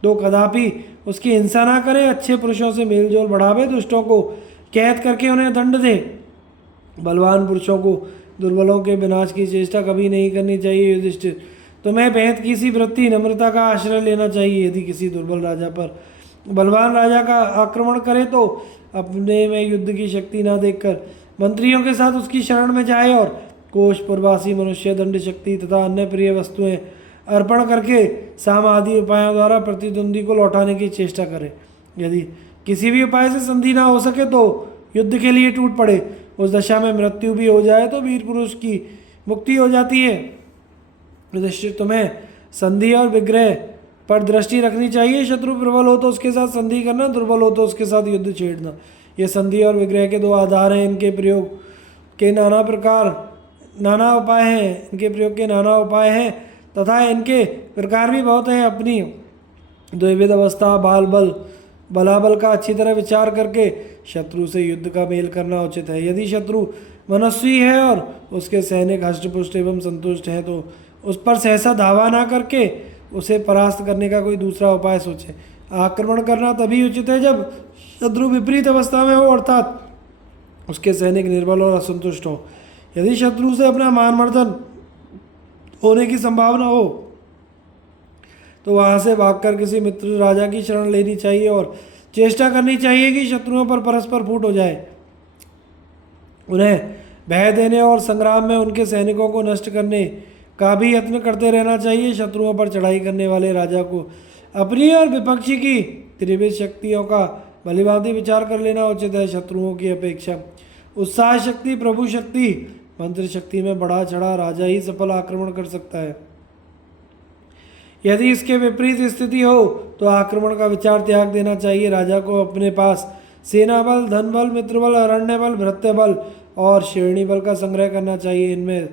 तो कदापि उसकी हिंसा ना करे। अच्छे पुरुषों से मेलजोल बढ़ावे, दुष्टों को कैद करके उन्हें दंड दे। बलवान पुरुषों को दुर्बलों के विनाश की चेष्टा कभी नहीं करनी चाहिए। युधिष्ठिर, तुम्हें भेद की सी वृत्ति, नम्रता का आश्रय लेना चाहिए। यदि किसी दुर्बल राजा पर बलवान राजा का आक्रमण करे तो अपने में युद्ध की शक्ति ना देखकर मंत्रियों के साथ उसकी शरण में जाए और कोष, प्रवासी मनुष्य, दंड शक्ति तथा अन्य प्रिय वस्तुएं अर्पण करके साम आदि उपायों द्वारा प्रतिद्वंदी को लौटाने की चेष्टा करे। यदि किसी भी उपाय से संधि ना हो सके तो युद्ध के लिए टूट पड़े। उस दशा में मृत्यु भी हो जाए तो वीर पुरुष की मुक्ति हो जाती है। युधिष्ठिर, तुम्हें संधि और विग्रह पर दृष्टि रखनी चाहिए। शत्रु प्रबल हो तो उसके साथ संधि करना, दुर्बल हो तो उसके साथ युद्ध छेड़ना। ये संधि और विग्रह के दो आधार हैं। इनके प्रयोग के नाना उपाय हैं। इनके प्रयोग के नाना उपाय हैं तथा इनके प्रकार भी बहुत हैं। अपनी द्विविध अवस्था बलाबल का अच्छी तरह विचार करके शत्रु से युद्ध का मेल करना उचित है। यदि शत्रु मनस्वी है और उसके सैनिक हष्टपुष्ट एवं संतुष्ट हैं तो उस पर सहसा धावा ना करके उसे परास्त करने का कोई दूसरा उपाय सोचे। आक्रमण करना तभी उचित है जब शत्रु विपरीत अवस्था में हो, अर्थात उसके सैनिक निर्बल और असंतुष्ट हो। यदि शत्रु से अपना मानमर्दन होने की संभावना हो तो वहां से भागकर किसी मित्र राजा की शरण लेनी चाहिए और चेष्टा करनी चाहिए कि शत्रुओं पर परस्पर फूट हो जाए। उन्हें भय देने और संग्राम में उनके सैनिकों को नष्ट करने का भी यत्न करते रहना चाहिए। शत्रुओं पर चढ़ाई करने वाले राजा को अपनी और विपक्षी की त्रिविध शक्तियों का भलीभांति विचार कर लेना उचित है। शत्रुओं की अपेक्षा उत्साह शक्ति, प्रभु शक्ति, मंत्र शक्ति में बढ़ा चढ़ा राजा ही सफल आक्रमण कर सकता है। यदि इसके विपरीत स्थिति हो तो आक्रमण का विचार त्याग देना चाहिए। राजा को अपने पास सेना बल, धन बल, मित्र बल, अरण्य बल, भृत्य बल और श्रेणी बल का संग्रह करना चाहिए। इनमें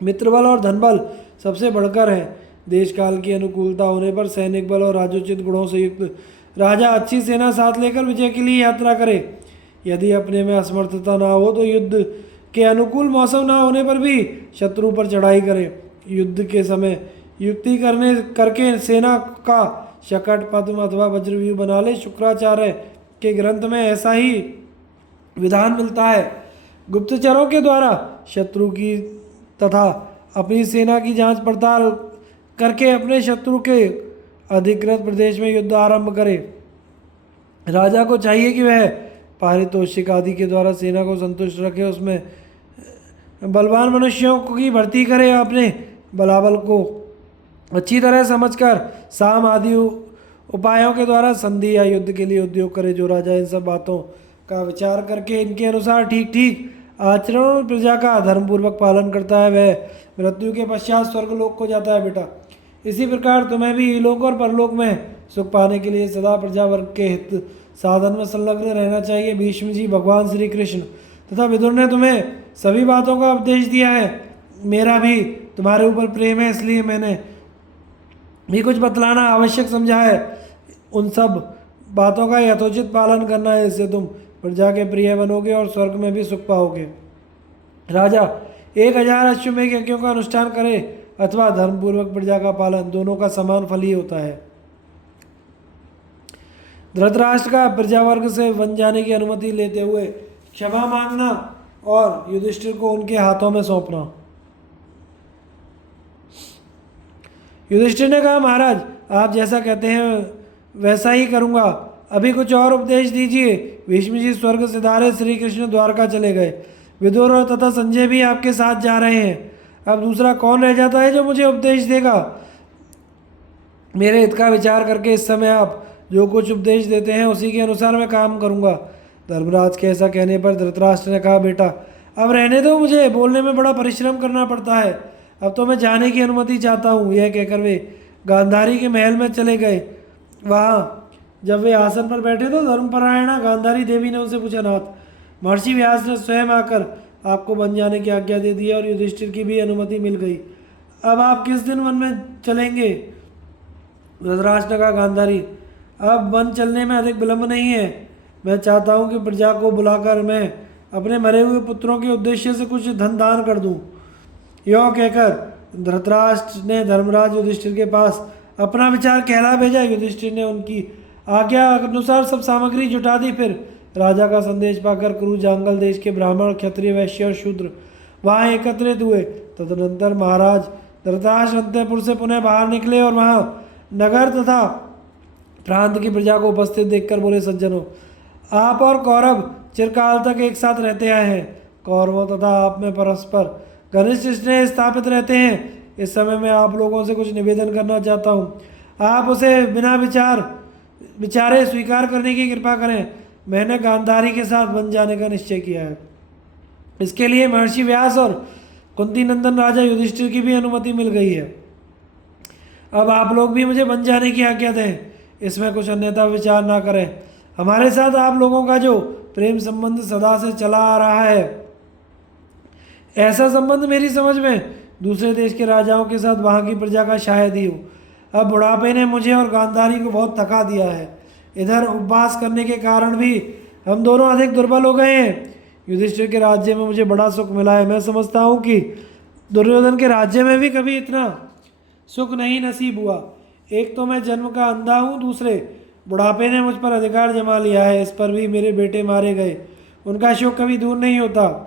मित्र बल और धन बल सबसे बढ़कर है। देश काल की अनुकूलता होने पर सैनिक बल और राजोचित गुणों से युक्त राजा अच्छी सेना साथ लेकर विजय के लिए यात्रा करे। यदि अपने में असमर्थता ना हो तो युद्ध के अनुकूल मौसम ना होने पर भी शत्रु पर चढ़ाई करे। युद्ध के समय युक्ति करके सेना का शकट, पद्म अथवा वज्रव्यूह बना ले। शुक्राचार्य के ग्रंथ में ऐसा ही विधान मिलता है। गुप्तचरों के द्वारा शत्रु की तथा अपनी सेना की जांच पड़ताल करके अपने शत्रु के अधिकृत प्रदेश में युद्ध आरंभ करे। राजा को चाहिए कि वह पारितोषिक आदि के द्वारा सेना को संतुष्ट रखे, उसमें बलवान मनुष्यों की भर्ती करे। अपने बलाबल को अच्छी तरह समझकर साम आदि उपायों के द्वारा संधि या युद्ध के लिए उद्योग करे। जो राजा इन सब बातों का विचार करके इनके अनुसार ठीक ठीक आचरण और प्रजा का धर्मपूर्वक पालन करता है वह मृत्यु के पश्चात स्वर्गलोक को जाता है। बेटा, इसी प्रकार तुम्हें भी इलोक और परलोक में सुख पाने के लिए सदा प्रजा वर्ग के हित साधन में संलग्न रहना चाहिए। भीष्म जी, भगवान श्री कृष्ण तथा विदुर ने तुम्हें सभी बातों का उपदेश दिया है। मेरा भी तुम्हारे ऊपर प्रेम है, इसलिए मैंने भी कुछ बतलाना आवश्यक समझा है। उन सब बातों का यथोचित पालन करना है, इससे तुम प्रजा के प्रिय बनोगे और स्वर्ग में भी सुख पाओगे। राजा 1000 अश्वमेध यज्ञों का अनुष्ठान करे अथवा धर्मपूर्वक प्रजा का पालन, दोनों का समान फल ही होता है। धृतराष्ट्र का प्रजा वर्ग से वन जाने की अनुमति लेते हुए क्षमा मांगना और युधिष्ठिर को उनके हाथों में सौंपना। युधिष्ठिर ने कहा, महाराज आप जैसा कहते हैं वैसा ही करूँगा। अभी कुछ और उपदेश दीजिए। भीष्म जी स्वर्ग सिधारे श्री कृष्ण द्वारका चले गए। विदुर और तथा संजय भी आपके साथ जा रहे हैं। अब दूसरा कौन रह जाता है जो मुझे उपदेश देगा? मेरे हित का विचार करके इस समय आप जो कुछ उपदेश देते हैं उसी के अनुसार मैं काम करूँगा। धर्मराज के ऐसा कहने पर धृतराष्ट्र ने कहा, बेटा अब रहने दो, मुझे बोलने में बड़ा परिश्रम करना पड़ता है। अब तो मैं जाने की अनुमति चाहता हूँ। यह कहकर वे गांधारी के महल में चले गए। वहाँ जब वे आसन पर बैठे तो धर्मपरायणा गांधारी देवी ने उनसे पूछा, नाथ, महर्षि व्यास ने स्वयं आकर आपको वन जाने की आज्ञा दे दी है और युधिष्ठिर की भी अनुमति मिल गई। अब आप किस दिन वन में चलेंगे? धृतराष्ट्र ने कहा, गांधारी अब वन चलने में अधिक विलंब नहीं है। मैं चाहता हूँ कि प्रजा को बुलाकर मैं अपने मरे हुए पुत्रों के उद्देश्य से कुछ धन दान कर दूँ। यों कहकर धृतराष्ट्र ने धर्मराज युधिष्ठिर के पास अपना विचार कहला भेजा। युधिष्ठिर ने उनकी आज्ञा अनुसार सब सामग्री जुटा दी। फिर राजा का संदेश पाकर कुरु जांगल देश के ब्राह्मण, क्षत्रिय, वैश्य और शूद्र वहाँ एकत्रित हुए। तदनंतर महाराज धृतराष्ट्र अंतःपुर से पुनः बाहर निकले और वहाँ नगर तथा प्रांत की प्रजा को उपस्थित देखकर बोले, सज्जनों, आप और कौरव चिरकाल तक एक साथ रहते आए हैं। कौरवों तथा आप में परस्पर घनिष्ठ स्नेह स्थापित रहते हैं। इस समय मैं आप लोगों से कुछ निवेदन करना चाहता हूँ। आप उसे बिना विचारे स्वीकार करने की कृपा करें। मैंने गांधारी के साथ वन जाने का निश्चय किया है। इसके लिए महर्षि व्यास और कुंती नंदन राजा युधिष्ठिर की भी अनुमति मिल गई है। अब आप लोग भी मुझे बन जाने की आज्ञा दें, इसमें कुछ अन्यथा विचार ना करें। हमारे साथ आप लोगों का जो प्रेम संबंध सदा से चला आ रहा है, ऐसा संबंध मेरी समझ में दूसरे देश के राजाओं के साथ वहाँ की प्रजा का शायद ही हो। अब बुढ़ापे ने मुझे और गांधारी को बहुत थका दिया है। इधर उपवास करने के कारण भी हम दोनों अधिक दुर्बल हो गए हैं। युधिष्ठिर के राज्य में मुझे बड़ा सुख मिला है। मैं समझता हूँ कि दुर्योधन के राज्य में भी कभी इतना सुख नहीं नसीब हुआ। एक तो मैं जन्म का अंधा हूँ, दूसरे बुढ़ापे ने मुझ पर अधिकार जमा लिया है। इस पर भी मेरे बेटे मारे गए, उनका शोक कभी दूर नहीं होता।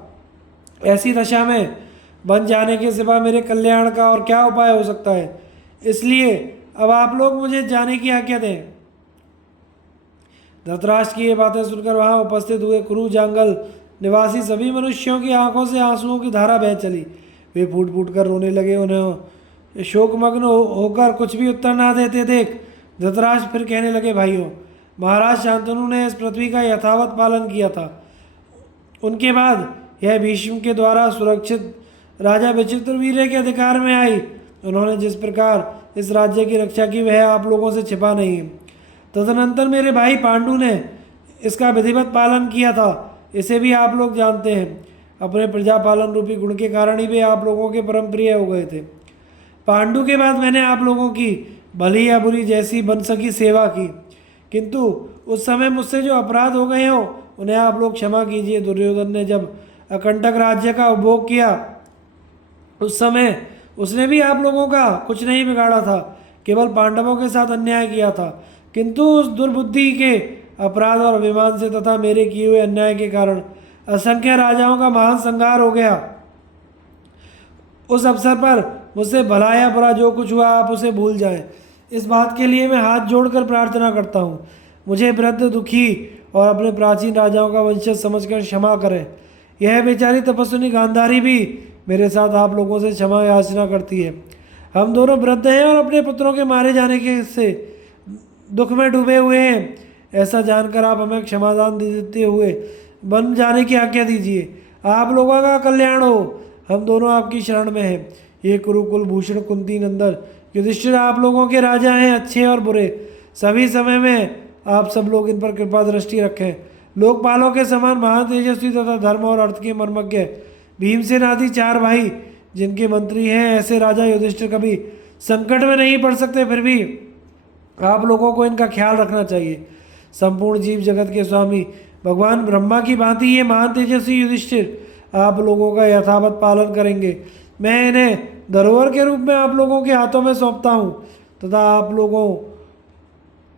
ऐसी दशा में बन जाने के सिवा मेरे कल्याण का और क्या उपाय हो सकता है। इसलिए अब आप लोग मुझे जाने की आज्ञा दें। धृतराष्ट्र की ये बातें सुनकर वहां उपस्थित हुए कुरु जांगल निवासी सभी मनुष्यों की आंखों से आंसुओं की धारा बह चली। वे फूट फूट कर रोने लगे। उन्हें शोकमग्न होकर कुछ भी उत्तर ना देते देख धृतराष्ट्र फिर कहने लगे, भाइयों, महाराज शांतनु ने इस पृथ्वी का यथावत पालन किया था। उनके बाद यह भीष्म के द्वारा सुरक्षित राजा विचित्रवीर्य के अधिकार में आई। उन्होंने जिस प्रकार इस राज्य की रक्षा की वह आप लोगों से छिपा नहीं है। तदनंतर मेरे भाई पांडु ने इसका विधिवत पालन किया था, इसे भी आप लोग जानते हैं। अपने प्रजा पालन रूपी गुण के कारण ही वे आप लोगों के परम प्रिय हो गए थे। पांडु के बाद मैंने आप लोगों की भली या बुरी जैसी बन सकी सेवा की, किंतु उस समय मुझसे जो अपराध हो गए हो उन्हें आप लोग क्षमा कीजिए। दुर्योधन ने जब अकंटक राज्य का उपभोग किया उस समय उसने भी आप लोगों का कुछ नहीं बिगाड़ा था, केवल पांडवों के साथ अन्याय किया था। किंतु उस दुर्बुद्धि के अपराध और अभिमान से तथा मेरे किए हुए अन्याय के कारण असंख्य राजाओं का महान संहार हो गया। उस अवसर पर मुझसे भला या बुरा जो कुछ हुआ आप उसे भूल जाएं। इस बात के लिए मैं हाथ जोड़कर प्रार्थना करता हूँ। मुझे वृद्ध, दुखी और अपने प्राचीन राजाओं का वंशज समझकर क्षमा करें। यह बेचारी तपस्विनी गांधारी भी मेरे साथ आप लोगों से क्षमा याचना करती है। हम दोनों वृद्ध हैं और अपने पुत्रों के मारे जाने के से दुख में डूबे हुए हैं। ऐसा जानकर आप हमें क्षमादान देते हुए बन जाने की आज्ञा दीजिए। आप लोगों का कल्याण हो। हम दोनों आपकी शरण में हैं। ये कुरुकुल भूषण कुंती नंदन युधिष्ठिर आप लोगों के राजा हैं, अच्छे और बुरे। सभी समय में आप सब लोग इन पर कृपा दृष्टि रखें। लोकपालों के समान महान तेजस्वी तथा धर्म और अर्थ के मर्मज्ञ भीमसेन आदि 4 भाई जिनके मंत्री हैं, ऐसे राजा युधिष्ठिर कभी संकट में नहीं पड़ सकते। फिर भी आप लोगों को इनका ख्याल रखना चाहिए। संपूर्ण जीव जगत के स्वामी भगवान ब्रह्मा की भांति ये महान तेजस्वी युधिष्ठिर आप लोगों का यथावत पालन करेंगे। मैं इन्हें धरोहर के रूप में आप लोगों के हाथों में सौंपता हूँ तथा आप लोगों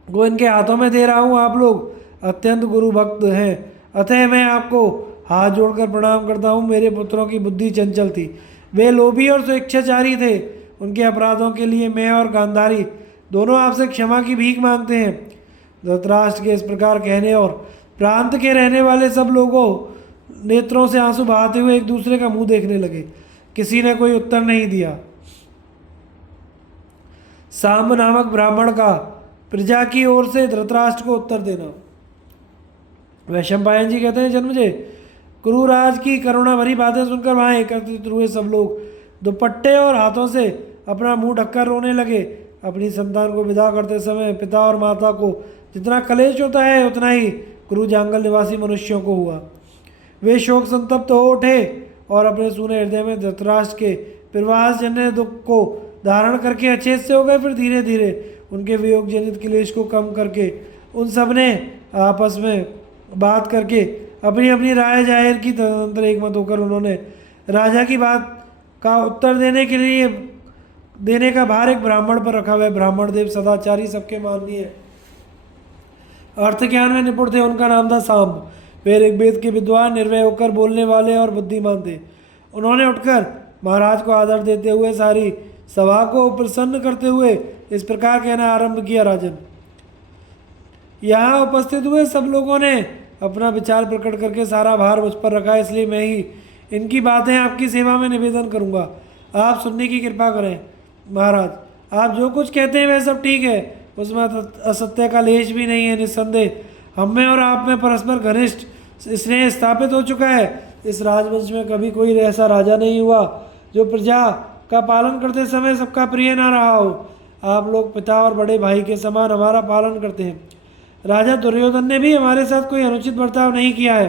को इनके हाथों में दे रहा हूँ। आप लोग अत्यंत गुरु भक्त हैं, अतः मैं आपको हाथ जोड़कर प्रणाम करता हूँ। मेरे पुत्रों की बुद्धि चंचल थी, वे लोभी और स्वेच्छाचारी थे। उनके अपराधों के लिए मैं और गांधारी दोनों आपसे क्षमा की भीख मांगते हैं। धृतराष्ट्र के इस प्रकार कहने और प्रांत के रहने वाले सब लोगों नेत्रों से आंसू बहाते हुए एक दूसरे का मुंह देखने लगे। किसी ने कोई उत्तर नहीं दिया। सांब नामक ब्राह्मण का प्रजा की ओर से धृतराष्ट्र को उत्तर देना। वैशंपायन जी कहते हैं, जन्मजय, कुरुराज की करुणा भरी बातें सुनकर वहां एकत्रित हुए सब लोग दुपट्टे और हाथों से अपना मुंह ढककर रोने लगे। अपनी संतान को विदा करते समय पिता और माता को जितना क्लेश होता है उतना ही कुरु जांगल निवासी मनुष्यों को हुआ। वे शोक संतप्त हो उठे और अपने सूने हृदय में धृतराष्ट्र के प्रवास जन्य दुख को धारण करके अचेत से हो गए। फिर धीरे धीरे उनके वियोग जनित क्लेश को कम करके उन सब ने आपस में बात करके अपनी अपनी राय जाहिर की। तदनंतर एकमत होकर उन्होंने राजा की बात का उत्तर देने का भार एक ब्राह्मण पर रखा। हुआ ब्राह्मण देव सदाचारी, सबके माननीय, अर्थ ज्ञान में निपुण थे। उनका नाम था सांब। वे ऋग्वेद के विद्वान, निर्भय होकर बोलने वाले और बुद्धिमान थे। उन्होंने उठकर महाराज को आदर देते हुए सारी सभा को प्रसन्न करते हुए इस प्रकार कहना आरंभ किया, राजन, यहाँ उपस्थित हुए सब लोगों ने अपना विचार प्रकट करके सारा भार मुझ पर रखा, इसलिए मैं ही इनकी बातें आपकी सेवा में निवेदन करूँगा। आप सुनने की कृपा करें। महाराज, आप जो कुछ कहते हैं वह सब ठीक है, उसमें असत्य का लेश भी नहीं है। निस्संदेह हम में और आप में परस्पर घनिष्ठ स्नेह स्थापित हो चुका है। इस राजवंश में कभी कोई ऐसा राजा नहीं हुआ जो प्रजा का पालन करते समय सबका प्रिय ना रहा हो। आप लोग पिता और बड़े भाई के समान हमारा पालन करते हैं। राजा दुर्योधन ने भी हमारे साथ कोई अनुचित बर्ताव नहीं किया है।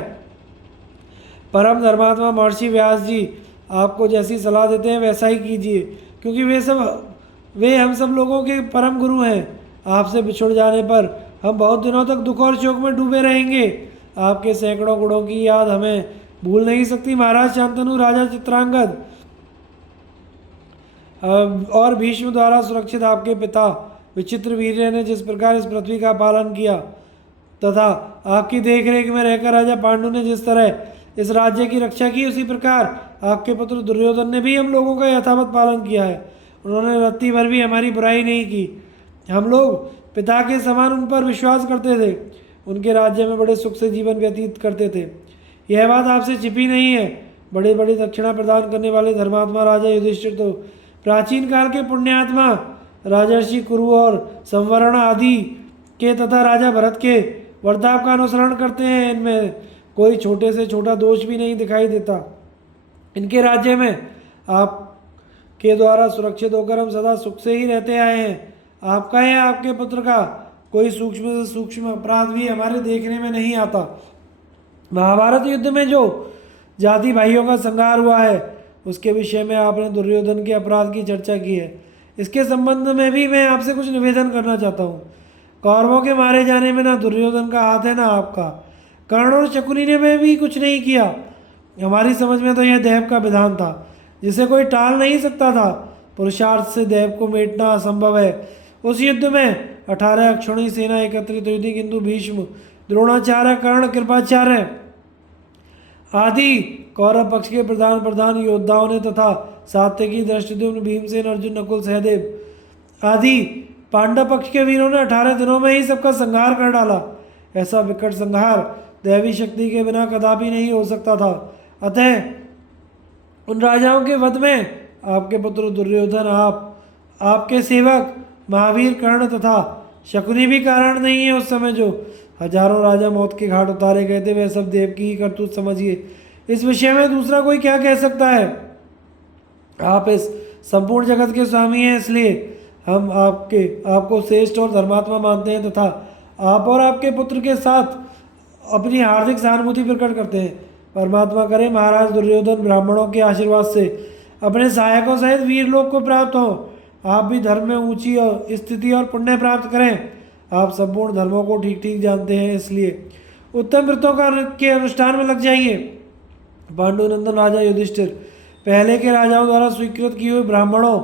परम धर्मात्मा महर्षि व्यास जी आपको जैसी सलाह देते हैं वैसा ही कीजिए, क्योंकि वे हम सब लोगों के परम गुरु हैं। आपसे बिछुड़ जाने पर हम बहुत दिनों तक दुख और शोक में डूबे रहेंगे। आपके सैकड़ों गुणों की याद हमें भूल नहीं सकती। महाराज शांतनु, राजा चित्रांगद और भीष्म द्वारा सुरक्षित आपके पिता विचित्रवीर्य ने जिस प्रकार इस पृथ्वी का पालन किया तथा आपकी देखरेख में रहकर राजा पांडु ने जिस तरह इस राज्य की रक्षा की, उसी प्रकार आपके पुत्र दुर्योधन ने भी हम लोगों का यथावत पालन किया है। उन्होंने रत्ती भर भी हमारी बुराई नहीं की। हम लोग पिता के समान उन पर विश्वास करते थे। उनके राज्य में बड़े सुख से जीवन व्यतीत करते थे। यह बात आपसे छिपी नहीं है। बड़े बड़े दक्षिणा प्रदान करने वाले धर्मात्मा राजा युधिष्ठिर तो प्राचीन काल के पुण्यात्मा राजर्षि कुरु और संवरण आदि के तथा राजा भरत के वर्ताव का अनुसरण करते हैं। इनमें कोई छोटे से छोटा दोष भी नहीं दिखाई देता। इनके राज्य में आप के द्वारा सुरक्षित होकर हम सदा सुख से ही रहते आए हैं। आपका या आपके पुत्र का कोई सूक्ष्म से सूक्ष्म अपराध भी हमारे देखने में नहीं आता। महाभारत युद्ध में जो जाति भाइयों का संहार हुआ है उसके विषय में आपने दुर्योधन के अपराध की चर्चा की है। इसके संबंध में भी मैं आपसे कुछ निवेदन करना चाहता हूँ। कौरवों के मारे जाने में ना दुर्योधन का हाथ है ना आपका। कर्ण और शकुनी ने में भी कुछ नहीं किया। हमारी समझ में तो यह देव का विधान था जिसे कोई टाल नहीं सकता था। पुरुषार्थ से देव को मेटना असंभव है। उस युद्ध में 18 अक्षौणी सेना एकत्रित हुई थी, किंतु भीष्म, द्रोणाचार्य, कर्ण, कृपाचार्य आदि कौरव पक्ष के प्रधान योद्धाओं ने तथा सात्यकी, धृष्टद्युम्न, भीमसेन, अर्जुन, नकुल, सहदेव आदि पांडव पक्ष के वीरों ने 18 दिनों में ही सबका संहार कर डाला। ऐसा विकट संहार दैवी शक्ति के बिना कदापि नहीं हो सकता था। अतः उन राजाओं के वध में आपके पुत्र दुर्योधन, आपके सेवक महावीर, कर्ण तथा शकुनी भी कारण नहीं है। उस समय जो हजारों राजा मौत के घाट उतारे गए थे वह सब देव की ही करतूत समझिए। इस विषय में दूसरा कोई क्या कह सकता है। आप इस संपूर्ण जगत के स्वामी हैं, इसलिए हम आपको श्रेष्ठ और धर्मात्मा मानते हैं तथा आप और आपके पुत्र के साथ अपनी हार्दिक सहानुभूति प्रकट करते हैं। परमात्मा करे महाराज दुर्योधन ब्राह्मणों के आशीर्वाद से अपने सहायकों सहित वीर लोक को प्राप्त हों। आप भी धर्म में ऊंची स्थिति और पुण्य प्राप्त करें। आप संपूर्ण धर्मों को ठीक ठीक जानते हैं, इसलिए उत्तम व्रतों के अनुष्ठान में लग जाइए। पांडुनंदन राजा युधिष्ठिर, पहले के राजाओं द्वारा स्वीकृत किए हुए ब्राह्मणों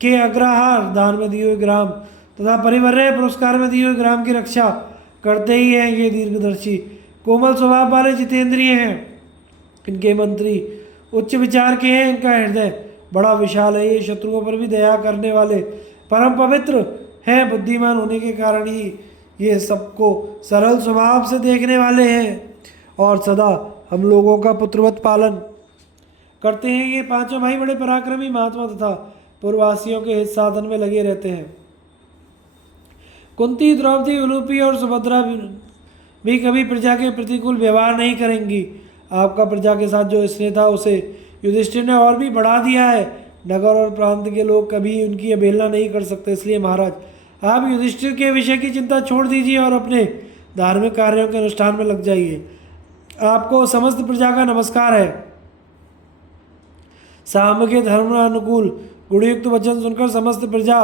के अग्रहार, दान में दिए हुए ग्राम तथा परिवर्य पुरस्कार में दिए हुए ग्राम की रक्षा करते ही हैं। ये दीर्घदर्शी, कोमल स्वभाव वाले जितेंद्रिय हैं। इनके मंत्री उच्च विचार के हैं। इनका हृदय बड़ा विशाल है। ये शत्रुओं पर भी दया करने वाले परम पवित्र हैं। बुद्धिमान होने के कारण ही ये सबको सरल स्वभाव से देखने वाले हैं और सदा हम लोगों का पुत्रवत पालन करते हैं। ये पांचों भाई बड़े पराक्रमी महात्मा तथा पूर्ववासियों के हित साधन में लगे रहते हैं। कुंती, द्रौपदी, उलूपी और सुभद्रा भी कभी प्रजा के प्रतिकूल व्यवहार नहीं करेंगी। आपका प्रजा के साथ जो स्नेह था उसे युधिष्ठिर ने और भी बढ़ा दिया है। नगर और प्रांत के लोग कभी उनकी अवहेलना नहीं कर सकते। इसलिए महाराज, आप युधिष्ठिर के विषय की चिंता छोड़ दीजिए और अपने धार्मिक कार्यों के अनुष्ठान में लग जाइए। आपको समस्त प्रजा का नमस्कार है। साम्य के धर्म अनुकूल गुणयुक्त वचन सुनकर समस्त प्रजा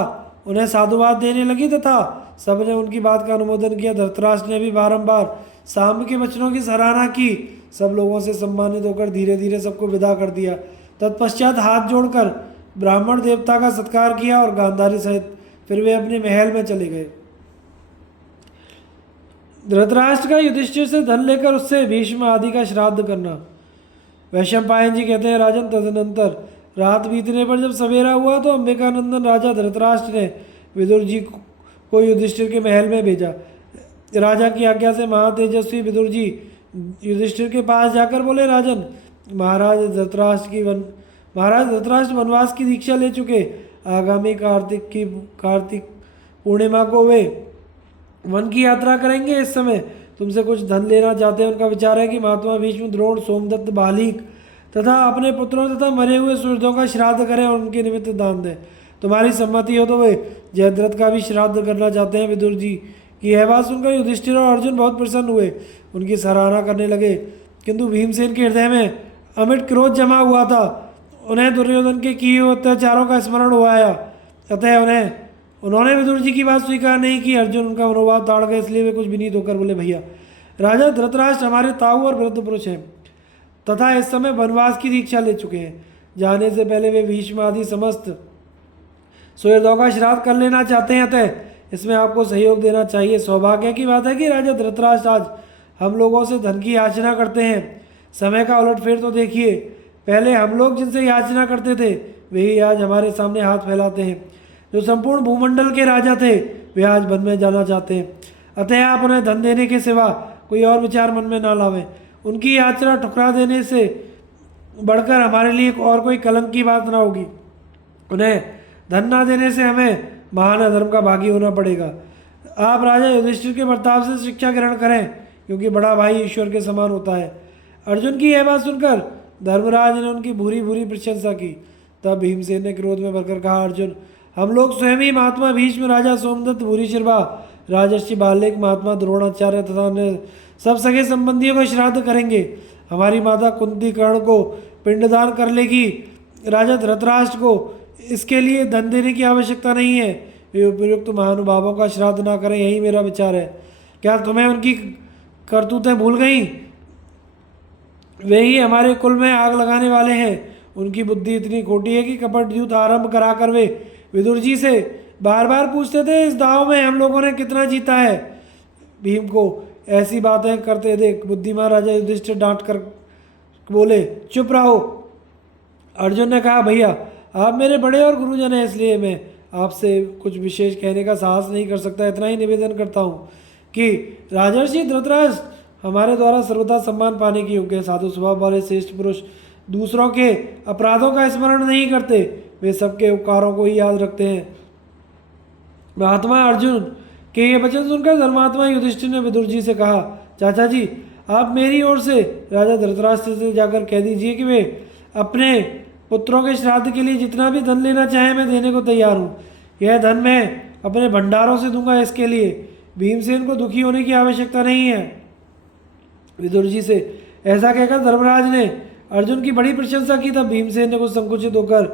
उन्हें साधुवाद देने लगी तथा सबने उनकी बात का अनुमोदन किया। धृतराष्ट्र ने भी बारंबार साम्य के वचनों की सराहना की। सब लोगों से सम्मानित होकर धीरे धीरे सबको विदा कर दिया। तत्पश्चात हाथ जोड़कर ब्राह्मण देवता का सत्कार किया और गांधारी सहित फिर वे अपने महल में चले गए। धृतराष्ट्र का युधिष्ठिर से धन लेकर उससे भीष्म आदि का श्राद्ध करना। वैशंपायन जी कहते हैं, राजन, तदनंतर रात बीतने पर जब सवेरा हुआ तो अंबिकानंदन राजा धृतराष्ट्र ने विदुर जी को युधिष्ठिर के महल में भेजा। राजा की आज्ञा से महातेजस्वी विदुर जी युधिष्ठिर के पास जाकर बोले, राजन, महाराज धृतराष्ट्र वनवास की दीक्षा ले चुके। आगामी कार्तिक पूर्णिमा को वे वन की यात्रा करेंगे। इस समय तुमसे कुछ धन लेना चाहते हैं। उनका विचार है कि महात्मा भीष्म, द्रोण, सोमदत्त, बालिक तथा अपने पुत्रों तथा मरे हुए सुहृदों का श्राद्ध करें और उनके निमित्त दान दें। तुम्हारी सम्मति हो तो वे जयद्रथ का भी श्राद्ध करना चाहते हैं। विदुर जी की यह बात सुनकर युधिष्ठिर और अर्जुन बहुत प्रसन्न हुए, उनकी सराहना करने लगे। किंतु भीमसेन के हृदय में अमिट क्रोध जमा हुआ था। उन्हें दुर्योधन के किए हुए अत्याचारों का स्मरण हुआ आया, अतः उन्होंने विदुर जी की बात स्वीकार नहीं की। अर्जुन उनका मनोभाव ताड़ गए, इसलिए वे कुछ विनीत होकर बोले, भैया राजा धृतराष्ट्र हमारे ताऊ और वृद्ध पुरुष हैं तथा इस समय वनवास की दीक्षा ले चुके हैं। जाने से पहले वे भीष्म आदि समस्त सुहृदों का श्राद्ध कर लेना चाहते हैं, अतः इसमें आपको सहयोग देना चाहिए। सौभाग्य की बात है कि राजा धृतराष्ट्र आज हम लोगों से धन की याचना करते हैं। समय का उलटफेर तो देखिए, पहले हम लोग जिनसे याचना करते थे वही आज हमारे सामने हाथ फैलाते हैं। जो संपूर्ण भूमंडल के राजा थे वे आज वन में जाना चाहते हैं, अतः आप उन्हें धन देने के सिवा कोई और विचार मन में ना लावें। उनकी याचना ठुकरा देने से बढ़कर हमारे लिए और कोई कलंक की बात ना होगी। उन्हें धन ना देने से हमें महान अधर्म का भागी होना पड़ेगा। आप राजा युधिष्ठिर के बर्ताव से शिक्षा ग्रहण करें, क्योंकि बड़ा भाई ईश्वर के समान होता है। अर्जुन की यह बात सुनकर धर्मराज ने उनकी भूरी भूरी प्रशंसा की। तब भीमसेन ने क्रोध में भरकर कहा, अर्जुन हम लोग स्वयं ही महात्मा भीष्म, राजा सोमदत्त, भूरिश्रवा, राजर्षि बाल्मीकि, महात्मा द्रोणाचार्य तथा अन्य सब सगे संबंधियों का श्राद्ध करेंगे। हमारी माता कुंती कर्ण को पिंडदान कर लेगी। राजा धृतराष्ट्र को इसके लिए धन देने की आवश्यकता नहीं है। वे उपयुक्त महानुभावों का श्राद्ध ना करें, यही मेरा विचार है। क्या तुम्हें उनकी करतूतें भूल गई? वे ही हमारे कुल में आग लगाने वाले हैं। उनकी बुद्धि इतनी खोटी है कि कपट युद्ध आरंभ कराकर वे विदुर जी से बार बार पूछते थे, इस दाव में हम लोगों ने कितना जीता है। भीम को ऐसी बातें करते देख बुद्धिमान राजा युधिष्ठिर डांट कर बोले, चुप रहो। अर्जुन ने कहा, भैया आप मेरे बड़े और गुरुजन हैं, इसलिए मैं आपसे कुछ विशेष कहने का साहस नहीं कर सकता। इतना ही निवेदन करता हूँ कि राजर्षि धृतराष्ट्र हमारे द्वारा सर्वदा सम्मान पाने के योग्य साधु स्वभाव वाले श्रेष्ठ पुरुष दूसरों के अपराधों का स्मरण नहीं करते, वे सबके उपकारों को ही याद रखते हैं। महात्मा अर्जुन के ये वचन सुनकर धर्मात्मा युधिष्ठिर ने विदुर जी से कहा, चाचा जी आप मेरी ओर से राजा धृतराष्ट्र से जाकर कह दीजिए कि वे अपने पुत्रों के श्राद्ध के लिए जितना भी धन लेना चाहे मैं देने को तैयार हूँ। यह धन मैं अपने भंडारों से दूंगा, इसके लिए भीमसेन को दुखी होने की आवश्यकता नहीं है। विदुर जी से ऐसा कहकर धर्मराज ने अर्जुन की बड़ी प्रशंसा की। तब भीमसेन ने कुछ संकुचित होकर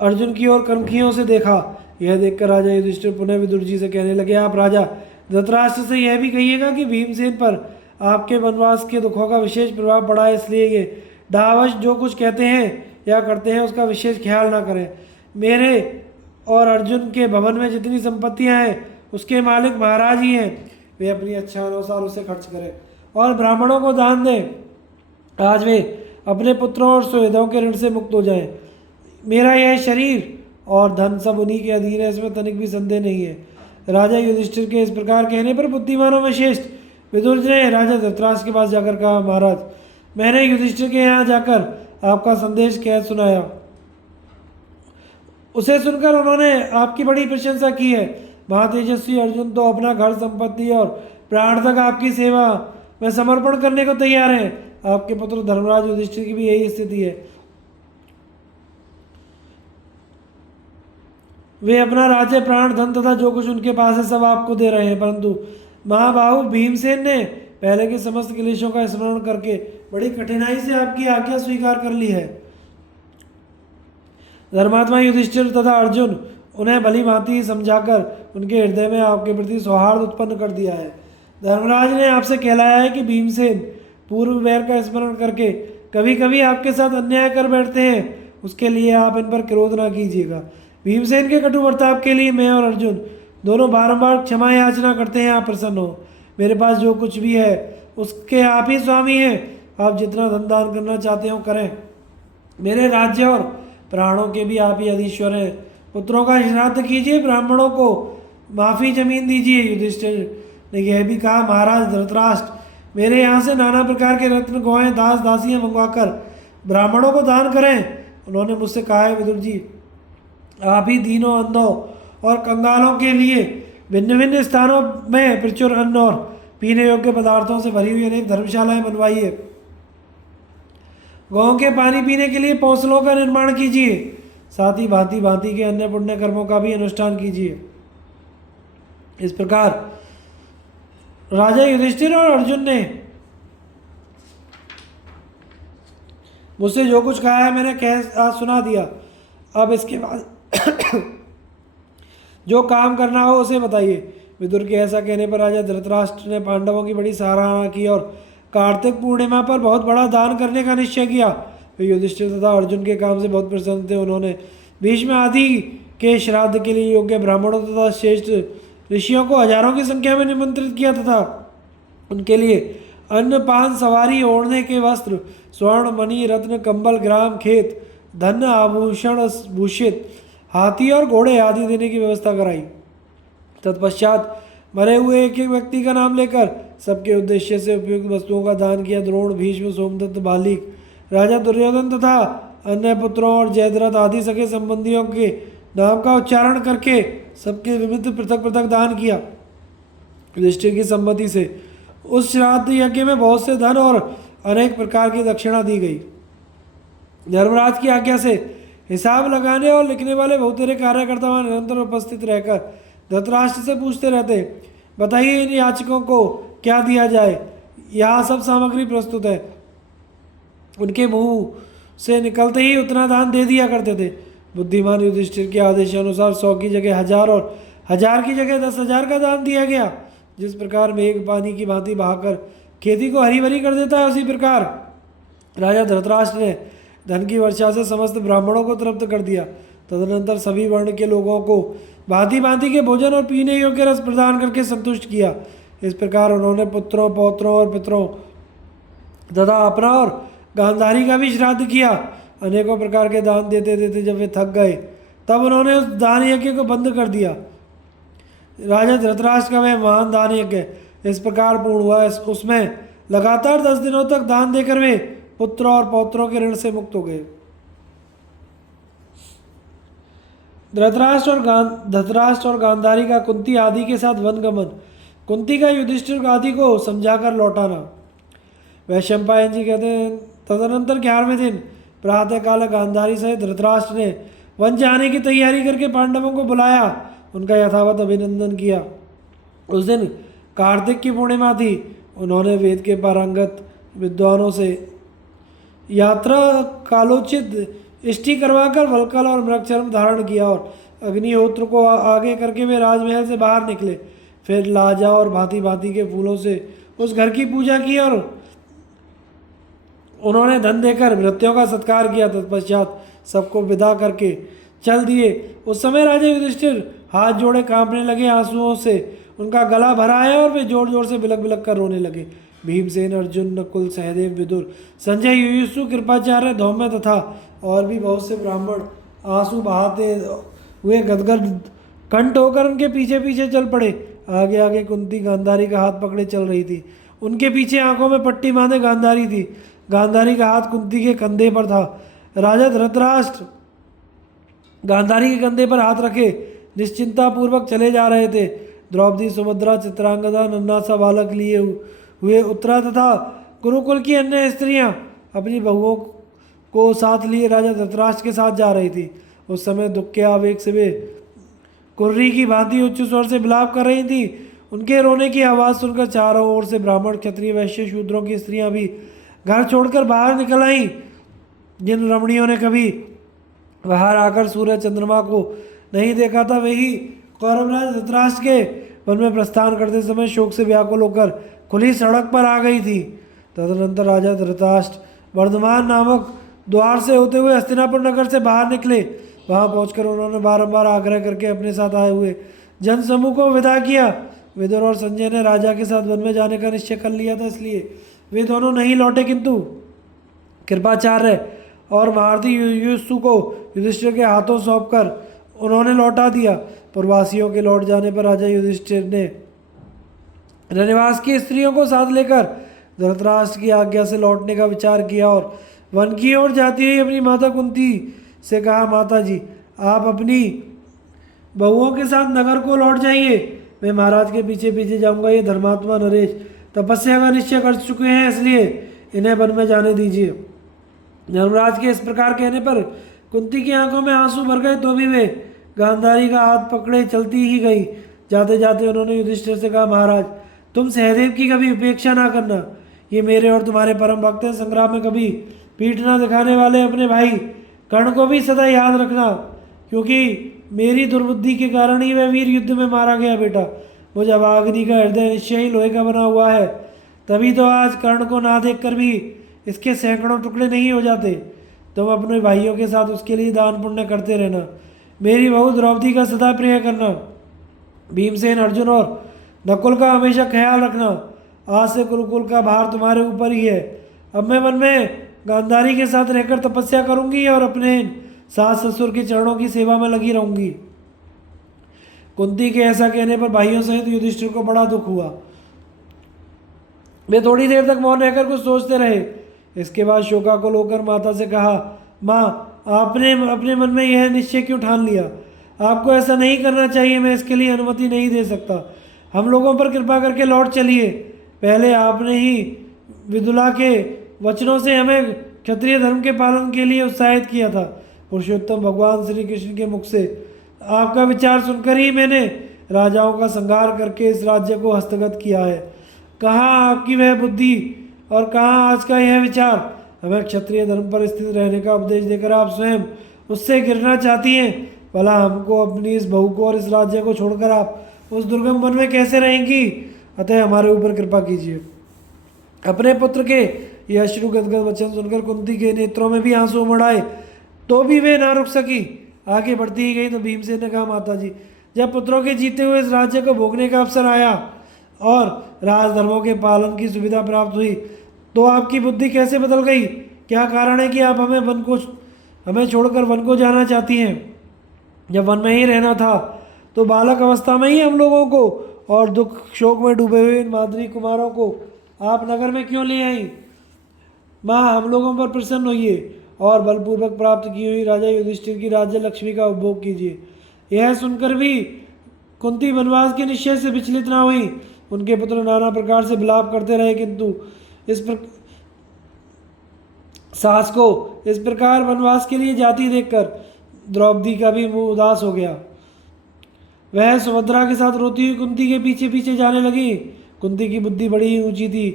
अर्जुन की ओर कनखियों से देखा। यह देखकर राजा युधिष्ठिर पुनः विदुर जी से कहने लगे, आप राजा धृतराष्ट्र से यह भी कहिएगा कि भीमसेन पर आपके वनवास के दुखों का विशेष प्रभाव पड़ा है, इसलिए ये डावश जो कुछ कहते हैं या करते हैं उसका विशेष ख्याल ना करें। मेरे और अर्जुन के भवन में जितनी संपत्तियां हैं उसके मालिक महाराज ही हैं। वे अपनी अच्छा अनुसार उसे खर्च करें और ब्राह्मणों को दान दें। आज वे अपने पुत्रों और सुहृदों के ऋण से मुक्त हो जाएं। मेरा यह शरीर और धन सब उन्हीं के अधीन है, इसमें तनिक भी संदेह नहीं है। राजा युधिष्ठिर के इस प्रकार कहने पर बुद्धिमानों में श्रेष्ठ विदुर ने राजा धृतराष्ट्र के पास जाकर कहा, महाराज मैंने युधिष्ठिर के यहाँ जाकर आपका संदेश कह सुनाया। उसे सुनकर उन्होंने आपकी बड़ी प्रशंसा की है। महातेजस्वी अर्जुन तो अपना घर संपत्ति और प्राण तक आपकी सेवा में समर्पण करने को तैयार है। आपके पुत्र धर्मराज युधिष्ठिर की भी यही स्थिति है। वे अपना राज्य, प्राण, धन तथा जो कुछ उनके पास है सब आपको दे रहे हैं, परंतु महाबाहु भीमसेन ने पहले के समस्त क्लेशों का स्मरण करके बड़ी कठिनाई से आपकी आज्ञा स्वीकार कर ली है। धर्मात्मा युधिष्ठिर तथा अर्जुन उन्हें भली भांति समझाकर उनके हृदय में आपके प्रति सौहार्द उत्पन्न कर दिया है। धर्मराज ने आपसे कहलाया है कि भीमसेन पूर्व वैर का स्मरण करके कभी कभी आपके साथ अन्याय कर बैठते हैं, उसके लिए आप इन पर क्रोध ना कीजिएगा। भीमसेन के कटु बर्ताव के लिए मैं और अर्जुन दोनों बारंबार क्षमा याचना करते हैं। आप प्रसन्न हो। मेरे पास जो कुछ भी है उसके आप ही स्वामी हैं। आप जितना धन दान करना चाहते हो करें। मेरे राज्य और प्राणों के भी आप ही अधीश्वर हैं। पुत्रों का श्राद्ध कीजिए, ब्राह्मणों को माफ़ी जमीन दीजिए। युधिष्ठिर ने यह भी कहा, महाराज धृतराष्ट्र मेरे यहाँ से नाना प्रकार के रत्न, गौएं, दास दासियाँ मंगवाकर ब्राह्मणों को दान करें। उन्होंने मुझसे कहा है, विदुर जी आप ही दीनों, अंधों और कंगालों के लिए भिन्न भिन्न स्थानों में प्रचुर अन्न और पीने योग्य पदार्थों से भरी हुई अनेक धर्मशालाएं बनवाइए। गौं के पानी पीने के लिए पौंसलों का निर्माण कीजिए। साथ ही भांति भांति के अन्य पुण्य कर्मों का भी अनुष्ठान कीजिए। इस प्रकार राजा युधिष्ठिर और अर्जुन ने मुझसे जो कुछ कहा है मैंने कह सुना दिया। अब इसके बाद जो काम करना हो उसे बताइए। विदुर के ऐसा कहने पर राजा धृतराष्ट्र ने पांडवों की बड़ी सराहना की और कार्तिक पूर्णिमा पर बहुत बड़ा दान करने का निश्चय किया। वे युधिष्ठिर तथा अर्जुन के काम से बहुत प्रसन्न थे। उन्होंने भीष्म आदि के श्राद्ध के लिए योग्य ब्राह्मणों तथा श्रेष्ठ ऋषियों को हजारों की संख्या में निमंत्रित किया तथा उनके लिए अन्न पान सवारी ओढ़ने के वस्त्र स्वर्ण मणि रत्न कंबल ग्राम खेत धन आभूषण भूषित हाथी और घोड़े आदि देने की व्यवस्था कराई। तत्पश्चात मरे हुए एक एक व्यक्ति का नाम लेकर सबके उद्देश्य से उपयुक्त वस्तुओं का दान किया। द्रोण भीष्म सोमदत्त बालिक राजा दुर्योधन तथा अन्य पुत्रों और जयद्रथ आदि सके संबंधियों के नाम का उच्चारण करके सबके निमित्त पृथक पृथक दान किया। युधिष्ठिर की सम्मति से उस श्राद्ध यज्ञ में बहुत से धन और अनेक प्रकार की दक्षिणा दी गई। धर्मराज की आज्ञा से हिसाब लगाने और लिखने वाले बहुतेरे कार्यकर्ता वहां निरंतर उपस्थित रहकर धृतराष्ट्र से पूछते रहते, बताइए इन याचकों को क्या दिया जाए। यहाँ सब सामग्री प्रस्तुत है। उनके मुंह से निकलते ही उतना दान दे दिया करते थे। बुद्धिमान युधिष्ठिर के आदेशानुसार 100 की जगह 1000 और 1000 की जगह 10,000 का दान दिया गया। जिस प्रकार मेघ पानी की भांति बहाकर खेती को हरी भरी कर देता है, उसी प्रकार राजा धृतराष्ट्र ने धन की वर्षा से समस्त ब्राह्मणों को तृप्त कर दिया। तदनंतर सभी वर्ण के लोगों को भांति भांति के भोजन और पीने योग्य रस प्रदान करके संतुष्ट किया। इस प्रकार उन्होंने पुत्रों पौत्रों और पितरों तथा अपना और गांधारी का भी श्राद्ध किया। अनेकों प्रकार के दान देते देते जब वे थक गए तब उन्होंने उस दान यज्ञ को बंद कर दिया। राजा धृतराष्ट्र का वह महान दान यज्ञ इस प्रकार पूर्ण हुआ। उसमें लगातार 10 दिनों तक दान देकर वे पुत्रों और पौत्रों के ऋण से मुक्त हो गए। धृतराष्ट्र और गांधारी का कुंती आदि के साथ वनगमन, कुंती का युधिष्ठिर आदि को समझाकर लौटाना। वैशंपायन जी कहते हैं, तदनंतर 11वें दिन प्रातःकाल गांधारी सहित धृतराष्ट्र ने वन जाने की तैयारी करके पांडवों को बुलाया, उनका यथावत अभिनंदन किया। उस दिन कार्तिक की पूर्णिमा थी। उन्होंने वेद के पारंगत विद्वानों से यात्रा कालोचित इष्टि करवाकर वल्कल और मृगचर्म धारण किया और अग्निहोत्र को आगे करके वे राजमहल से बाहर निकले। फिर लाजा और भांति भांति के फूलों से उस घर की पूजा की और उन्होंने धन देकर मृत्यों का सत्कार किया। तत्पश्चात सबको विदा करके चल दिए। उस समय राजा युधिष्ठिर हाथ जोड़े कांपने लगे आंसुओं से। उनका गला भरा आया और वे जोर जोर से बिलक बिलक कर रोने लगे। भीमसेन अर्जुन नकुल सहदेव विदुर संजय युयुत्सु कृपाचार्य धौम्य तथा और भी बहुत से ब्राह्मण आंसू बहाते हुए गदगद कंठ होकर उनके पीछे पीछे चल पड़े। आगे आगे कुंती गांधारी का हाथ पकड़े चल रही थी। उनके पीछे आंखों में पट्टी बांधे गांधारी थी। गांधारी का हाथ कुंती के कंधे पर था। राजा धृतराष्ट्र गांधारी के कंधे पर हाथ रखे निश्चिंता पूर्वक चले जा रहे थे। द्रौपदी सुभद्रा चित्रांगदा नन्हा सा बालक लिए हुए उत्तरा तथा गुरुकुल की अन्य स्त्रियां अपनी बहुओं को साथ लिए राजा धृतराष्ट्र के साथ जा रही थी। उस समय दुख के आवेग से वे कुर्री की भांति उच्च स्वर से विलाप कर रही थी। उनके रोने की आवाज़ सुनकर चारों ओर से ब्राह्मण क्षत्रिय वैश्य शूद्रों की स्त्रियां भी घर छोड़कर बाहर निकल आईं। जिन रमणियों ने कभी बाहर आकर सूर्य चंद्रमा को नहीं देखा था, वही कौरवराज धृतराष्ट्र के वन में प्रस्थान करते समय शोक से व्याकुल होकर खुली सड़क पर आ गई थी। तदनंतर राजा धृतराष्ट्र वर्धमान नामक द्वार से होते हुए हस्तिनापुर नगर से बाहर निकले। वहां पहुंचकर उन्होंने बारंबार आग्रह करके अपने साथ आए हुए जन समूह को विदा किया। विदुर और संजय ने राजा के साथ वन में जाने का निश्चय कर लिया था, इसलिए वे दोनों नहीं लौटे, किंतु कृपाचार्य और महारथी युयुत्सु को युधिष्ठिर के हाथों सौंपकर उन्होंने लौटा दिया। प्रवासियों के लौट जाने पर राजा युधिष्ठिर ने रनिवास की स्त्रियों को साथ लेकर धृतराष्ट्र की आज्ञा से लौटने का विचार किया और वन की ओर जाती हुई अपनी माता कुंती से कहा, माता जी आप अपनी बहुओं के साथ नगर को लौट जाइए, मैं महाराज के पीछे पीछे जाऊंगा। ये धर्मात्मा नरेश तपस्या का निश्चय कर चुके हैं, इसलिए इन्हें वन में जाने दीजिए। धर्मराज के इस प्रकार कहने पर कुंती की आंखों में आंसू भर गए, तो भी वे गांधारी का हाथ पकड़े चलती ही गई। जाते जाते उन्होंने युधिष्ठिर से कहा, महाराज तुम सहदेव की कभी उपेक्षा ना करना। ये मेरे और तुम्हारे परम भक्त हैं। संग्राम में कभी पीठ ना दिखाने वाले अपने भाई कर्ण को भी सदा याद रखना, क्योंकि मेरी दुर्बुद्धि के कारण ही वह वीर युद्ध में मारा गया बेटा। मुझ अभाग्नि का हृदय निश्चय ही लोहे का बना हुआ है, तभी तो आज कर्ण को ना देखकर भी इसके सैकड़ों टुकड़े नहीं हो जाते। तुम अपने भाइयों के साथ उसके लिए दान पुण्य करते रहना। मेरी बहू द्रौपदी का सदा प्रिय करना। भीमसेन, अर्जुन और नकुल का हमेशा ख्याल रखना। आज से कुरुकुल का भार तुम्हारे ऊपर ही है। अब मैं वन में गांधारी के साथ रहकर तपस्या करूंगी और अपने सास ससुर के चरणों की सेवा में लगी रहूंगी। कुंती के ऐसा कहने पर भाइयों सहित युधिष्ठिर को बड़ा दुख हुआ। वे थोड़ी देर तक मौन रहकर कुछ सोचते रहे। इसके बाद शोकाकुल होकर माता से कहा, माँ आपने अपने मन में यह निश्चय क्यों ठान लिया? आपको ऐसा नहीं करना चाहिए। मैं इसके लिए अनुमति नहीं दे सकता। हम लोगों पर कृपा करके लौट चलिए। पहले आपने ही विदुला के वचनों से हमें क्षत्रिय धर्म के पालन के लिए उत्साहित किया था। पुरुषोत्तम भगवान श्री कृष्ण के मुख से आपका विचार सुनकर ही मैंने राजाओं का संहार करके इस राज्य को हस्तगत किया है। कहाँ आपकी वह बुद्धि और कहाँ आज का यह विचार? हमें क्षत्रिय धर्म पर स्थित रहने का उपदेश देकर आप स्वयं उससे गिरना चाहती हैं। भला हमको, अपनी इस बहू को और इस राज्य को छोड़कर आप उस दुर्गम वन में कैसे रहेंगी? अतः हमारे ऊपर कृपा कीजिए। अपने पुत्र के ये अश्रु गदगद वचन सुनकर कुंती के नेत्रों में भी आंसू उमड़ आए, तो भी वे ना रुक सकी। आगे बढ़ती ही गई तो भीमसेन ने कहा, माता जी जब पुत्रों के जीते हुए इस राज्य को भोगने का अवसर आया और राजधर्मों के पालन की सुविधा प्राप्त हुई, तो आपकी बुद्धि कैसे बदल गई? क्या कारण है कि आप हमें छोड़कर वन को जाना चाहती हैं? जब वन में ही रहना था तो बालक अवस्था में ही हम लोगों को और दुख शोक में डूबे हुए इन माद्री कुमारों को आप नगर में क्यों ले आई? माँ हम लोगों पर प्रसन्न होइए और बलपूर्वक प्राप्त की हुई राजा युधिष्ठिर की राज्य लक्ष्मी का उपभोग कीजिए। यह सुनकर भी कुंती वनवास के निश्चय से विचलित ना हुई। उनके पुत्र नाना प्रकार से विलाप करते रहे, किंतु सास को इस प्रकार वनवास के लिए जाती देखकर द्रौपदी का भी मुंह उदास हो गया। वह सुभद्रा के साथ रोती हुई कुंती के पीछे पीछे जाने लगी। कुंती की बुद्धि बड़ी ही ऊंची थी।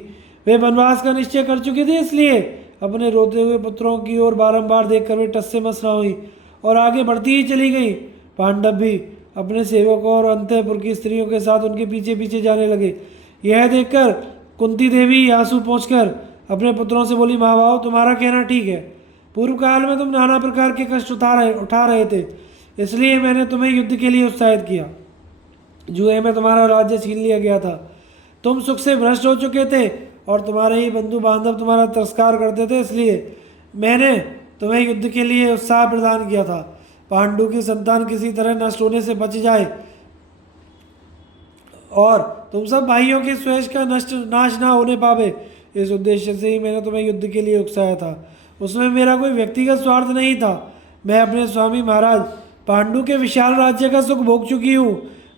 वे वनवास का निश्चय कर चुके थे, इसलिए अपने रोते हुए पुत्रों की ओर बारंबार देखकर वे टस से मस ना हुई और आगे बढ़ती ही चली गई। पांडव भी अपने सेवकों और अंतःपुर की स्त्रियों के साथ उनके पीछे पीछे जाने लगे। यह देखकर कुंती देवी आंसू पोंछकर अपने पुत्रों से बोली, माँ बाप तुम्हारा कहना ठीक है। पूर्व काल में तुम नाना प्रकार के कष्ट उठा रहे थे, इसलिए मैंने तुम्हें युद्ध के लिए उत्साहित किया। जुए में तुम्हारा राज्य छीन लिया गया था। तुम सुख से भ्रष्ट हो चुके थे और तुम्हारे ही बंधु बांधव तुम्हारा तिरस्कार करते थे, इसलिए मैंने तुम्हें युद्ध के लिए उत्साह प्रदान किया था। पांडु की संतान किसी तरह नष्ट होने से बच जाए और तुम सब भाइयों के स्वयं का नाश ना होने पावे, इस उद्देश्य से ही मैंने तुम्हें युद्ध के लिए उकसाया था। उसमें मेरा कोई व्यक्तिगत स्वार्थ नहीं था। मैं अपने स्वामी महाराज पांडु के विशाल राज्य का सुख भोग चुकी हूँ।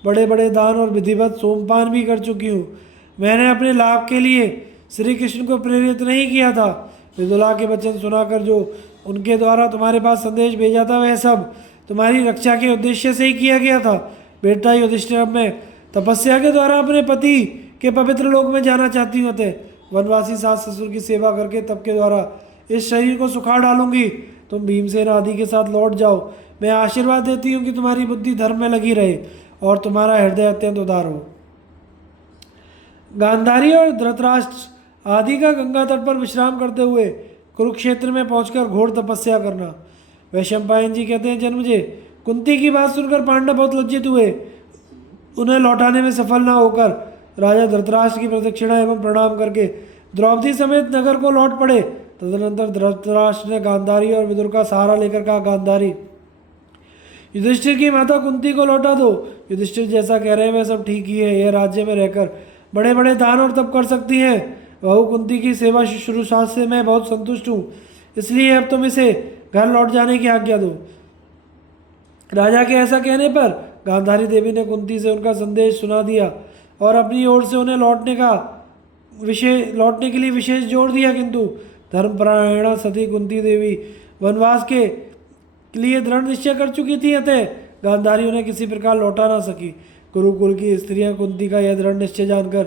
बड़े बड़े दान और विधिवत सोमपान भी कर चुकी हूँ। मैंने अपने लाभ के लिए श्री कृष्ण को प्रेरित नहीं किया था। विदुला के वचन सुनाकर जो उनके द्वारा तुम्हारे पास संदेश भेजा था, वह सब तुम्हारी रक्षा के उद्देश्य से ही किया गया था। बेटा युधिष्ठिर, अब मैं तपस्या के द्वारा अपने पति के पवित्र लोक में जाना चाहती हूँ। वनवासी सास ससुर की सेवा करके तप के द्वारा इस शरीर को सुखाड़ डालूंगी। तुम भीमसेन आदि के साथ लौट जाओ। मैं आशीर्वाद देती हूँ कि तुम्हारी बुद्धि धर्म में लगी रहे और तुम्हारा हृदय अत्यंत उदार हो। गांधारी और धृतराष्ट्र आदि का गंगा तट पर विश्राम करते हुए कुरुक्षेत्र में पहुंचकर घोर तपस्या करना। वैशंपायन जी कहते हैं, जन्मजे कुंती की बात सुनकर पांडव बहुत लज्जित हुए। उन्हें लौटाने में सफल ना होकर राजा धृतराष्ट्र की प्रदक्षिणा एवं प्रणाम करके द्रौपदी समेत नगर को लौट पड़े। तदनंतर धृतराष्ट्र ने गांधारी और विदुर का सहारा लेकर कहा, गांधारी युधिष्ठिर की माता कुंती को लौटा दो। युधिष्ठिर जैसा कह रहे हैं वह सब ठीक ही है। यह राज्य में रहकर बड़े बड़े दान और तप कर सकती है। बहू कुंती की सेवा शुश्रूषा से मैं बहुत संतुष्ट हूँ, इसलिए अब तुम इसे घर लौट जाने की आज्ञा दो। राजा के ऐसा कहने पर गांधारी देवी ने कुंती से उनका संदेश सुना दिया और अपनी ओर से उन्हें लौटने के लिए विशेष जोर दिया, किंतु धर्मपरायणा सती कुंती देवी वनवास के लिए दृढ़ निश्चय कर चुकी थी, अतः गांधारी उन्हें किसी प्रकार लौटा ना सकी। गुरुकुल की स्त्रियां कुंती का यह दृढ़ निश्चय जानकर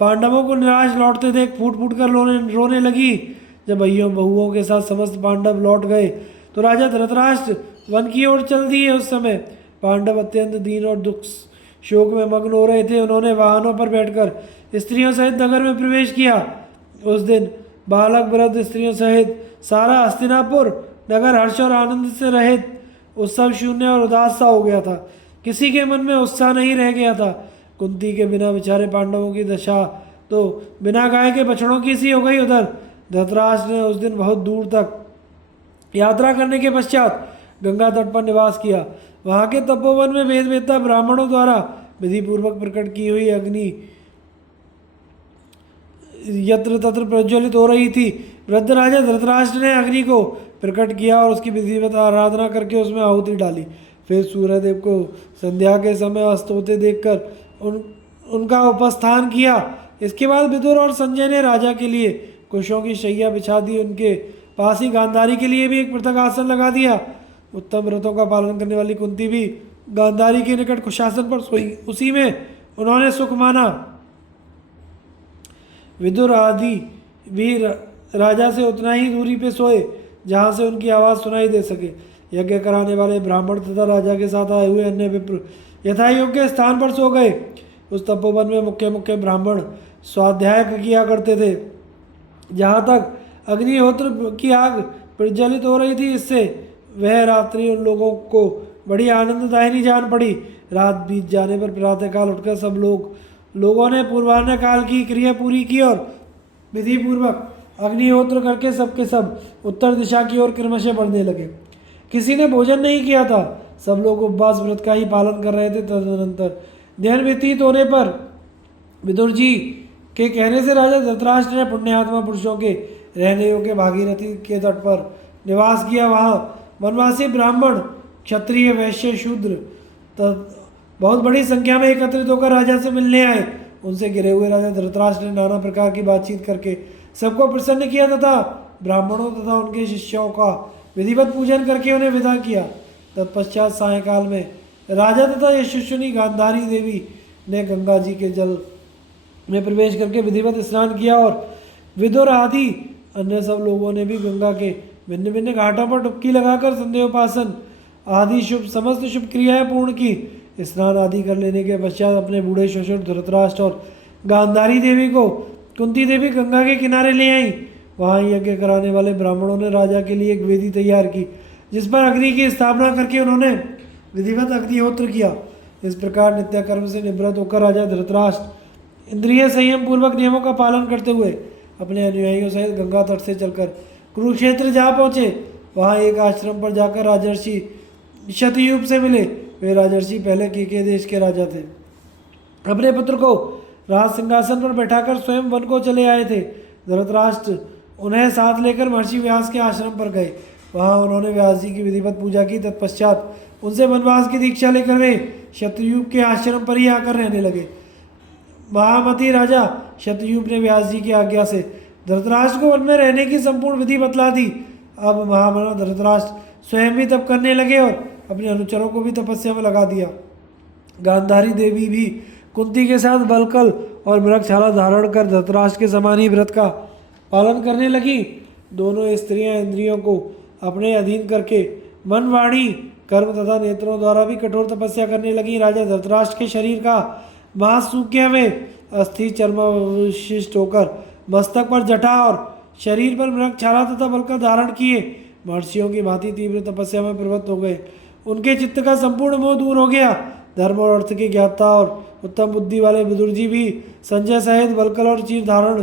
पांडवों को निराश लौटते देख फूट फूट कर रोने लगी। जब भाइयों बहुओं के साथ समस्त पांडव लौट गए तो राजा धृतराष्ट्र वन की ओर चल दिए। उस समय पांडव अत्यंत दीन और दुख शोक में मग्न हो रहे थे। उन्होंने वाहनों पर बैठकर स्त्रियों सहित नगर में प्रवेश किया। उस दिन बालक वृद्ध स्त्रियों सहित सारा हस्तिनापुर नगर हर्ष और आनंद से रहित उत्सव शून्य और उदास सा हो गया था। किसी के मन में उत्साह नहीं रह गया था। कुंती के बिना बेचारे पांडवों की दशा तो बिना गाय के बछड़ों की सी हो गई। उधर धृतराष्ट्र ने उस दिन बहुत दूर तक यात्रा करने के पश्चात गंगा तट पर निवास किया। वहाँ के तपोवन में वेद वेत्ता ब्राह्मणों द्वारा विधि पूर्वक प्रकट की हुई अग्नि यत्र तत्र प्रज्वलित हो रही थी। वृद्ध राजा धृतराष्ट्र ने अग्नि को प्रकट किया और उसकी विधिवत आराधना करके उसमें आहुति डाली। फिर सूर्यदेव को संध्या के समय अस्त होते देखकर उनका उपस्थान किया। इसके बाद विदुर और संजय ने राजा के लिए कुशों की शैया बिछा दी। उनके पास ही गांधारी के लिए भी एक पृथक आसन लगा दिया। उत्तम व्रतों का पालन करने वाली कुंती भी गांधारी के निकट कुशासन पर सोई। उसी में उन्होंने सुख माना। विदुर आदि भी राजा से उतना ही दूरी पे सोए जहाँ से उनकी आवाज़ सुनाई दे सके। यज्ञ कराने वाले ब्राह्मण तथा राजा के साथ आए हुए अन्य विप्र यथा योग्य स्थान पर सो गए। उस तपोवन में मुख्य मुख्य ब्राह्मण स्वाध्याय किया करते थे। जहाँ तक अग्निहोत्र की आग प्रज्वलित हो रही थी, इससे वह रात्रि उन लोगों को बड़ी आनंददायिनी जान पड़ी। रात बीत जाने पर प्रातःकाल उठकर सब लोगों ने पूर्वाह्न काल की क्रिया पूरी की और विधि पूर्वक अग्निहोत्र करके सबके सब उत्तर दिशा की ओर क्रमशः बढ़ने लगे। किसी ने भोजन नहीं किया था। सब लोग उपवास व्रत का ही पालन कर रहे थे। तदनंतर दिन व्यतीत होने पर विदुर जी के कहने से राजा धृतराष्ट्र ने पुण्यात्मा पुरुषों के रहने योग्य भागीरथी के तट पर निवास किया। वहाँ वनवासी ब्राह्मण क्षत्रिय वैश्य शूद्र बहुत बड़ी संख्या में एकत्रित होकर राजा से मिलने आए। उनसे घिरे हुए राजा धृतराष्ट्र ने नाना प्रकार की बातचीत करके सबको प्रसन्न किया तथा ब्राह्मणों तथा उनके शिष्यों का विधिवत पूजन करके उन्हें विदा किया। तत्पश्चात सायंकाल में राजा तथा यशस्विनी गांधारी देवी ने गंगा जी के जल में प्रवेश करके विधिवत स्नान किया और विदुर आदि अन्य सब लोगों ने भी गंगा के भिन्न भिन्न घाटों पर डुबकी लगाकर संध्योपासन आदि समस्त शुभ क्रियाएं पूर्ण की। स्नान आदि कर लेने के पश्चात अपने बूढ़े श्वशुर धृतराष्ट्र और गांधारी देवी को कुंती देवी गंगा के किनारे ले आई। वहाँ यज्ञ कराने वाले ब्राह्मणों ने राजा के लिए एक वेदी तैयार की, जिस पर अग्नि की स्थापना करके उन्होंने विधिवत अग्निहोत्र किया। इस प्रकार नित्य कर्म से निवृत्त होकर राजा धृतराष्ट्र इंद्रिय संयम पूर्वक नियमों का पालन करते हुए अपने अनुयायियों सहित गंगा तट से चलकर कुरुक्षेत्र जा पहुँचे। वहाँ एक आश्रम पर जाकर राजर्षि शतयूप से मिले। वे राजर्षि पहले के देश के राजा थे। अपने पुत्र को राज सिंहासन पर बैठाकर स्वयं वन को चले आए थे। धृतराष्ट्र उन्हें साथ लेकर महर्षि व्यास के आश्रम पर गए। वहाँ उन्होंने व्यास जी की विधिवत पूजा की। तत्पश्चात उनसे वनवास की दीक्षा लेकर वे शतयूप के आश्रम पर ही आकर रहने लगे। महामती राजा शतयूप ने व्यास जी की आज्ञा से धृतराष्ट्र को वन में रहने की संपूर्ण विधि बतला दी। अब महामना धृतराष्ट्र स्वयं भी तप करने लगे और अपने अनुचरों को भी तपस्या में लगा दिया। गांधारी देवी भी कुंती के साथ बलकल और मृगछाला धारण कर धृतराष्ट्र के समान ही व्रत का पालन करने लगी। दोनों स्त्रियां इंद्रियों को अपने अधीन करके मन वाणी कर्म तथा नेत्रों द्वारा भी कठोर तपस्या करने लगी। राजा धृतराष्ट्र के शरीर का मांस सूख गया। वे अस्थि चर्म विशिष्ट होकर मस्तक पर जटा और शरीर पर मृगछाला तथा बलकल धारण किए महर्षियों की भांति तीव्र तपस्या में प्रवृत्त हो गए। उनके चित्त का संपूर्ण मोह दूर हो गया। धर्म और अर्थ की ज्ञाता और उत्तम बुद्धि वाले विदुर जी भी संजय सहित बलकल और चीर धारण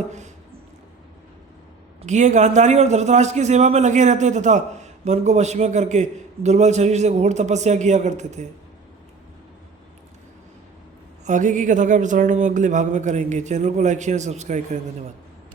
किए गांधारी और धृतराष्ट्र की सेवा में लगे रहते तथा मन को वश में करके दुर्बल शरीर से घोर तपस्या किया करते थे। आगे की कथा का प्रसारण हम अगले भाग में करेंगे। चैनल को लाइक शेयर सब्सक्राइब करें। धन्यवाद।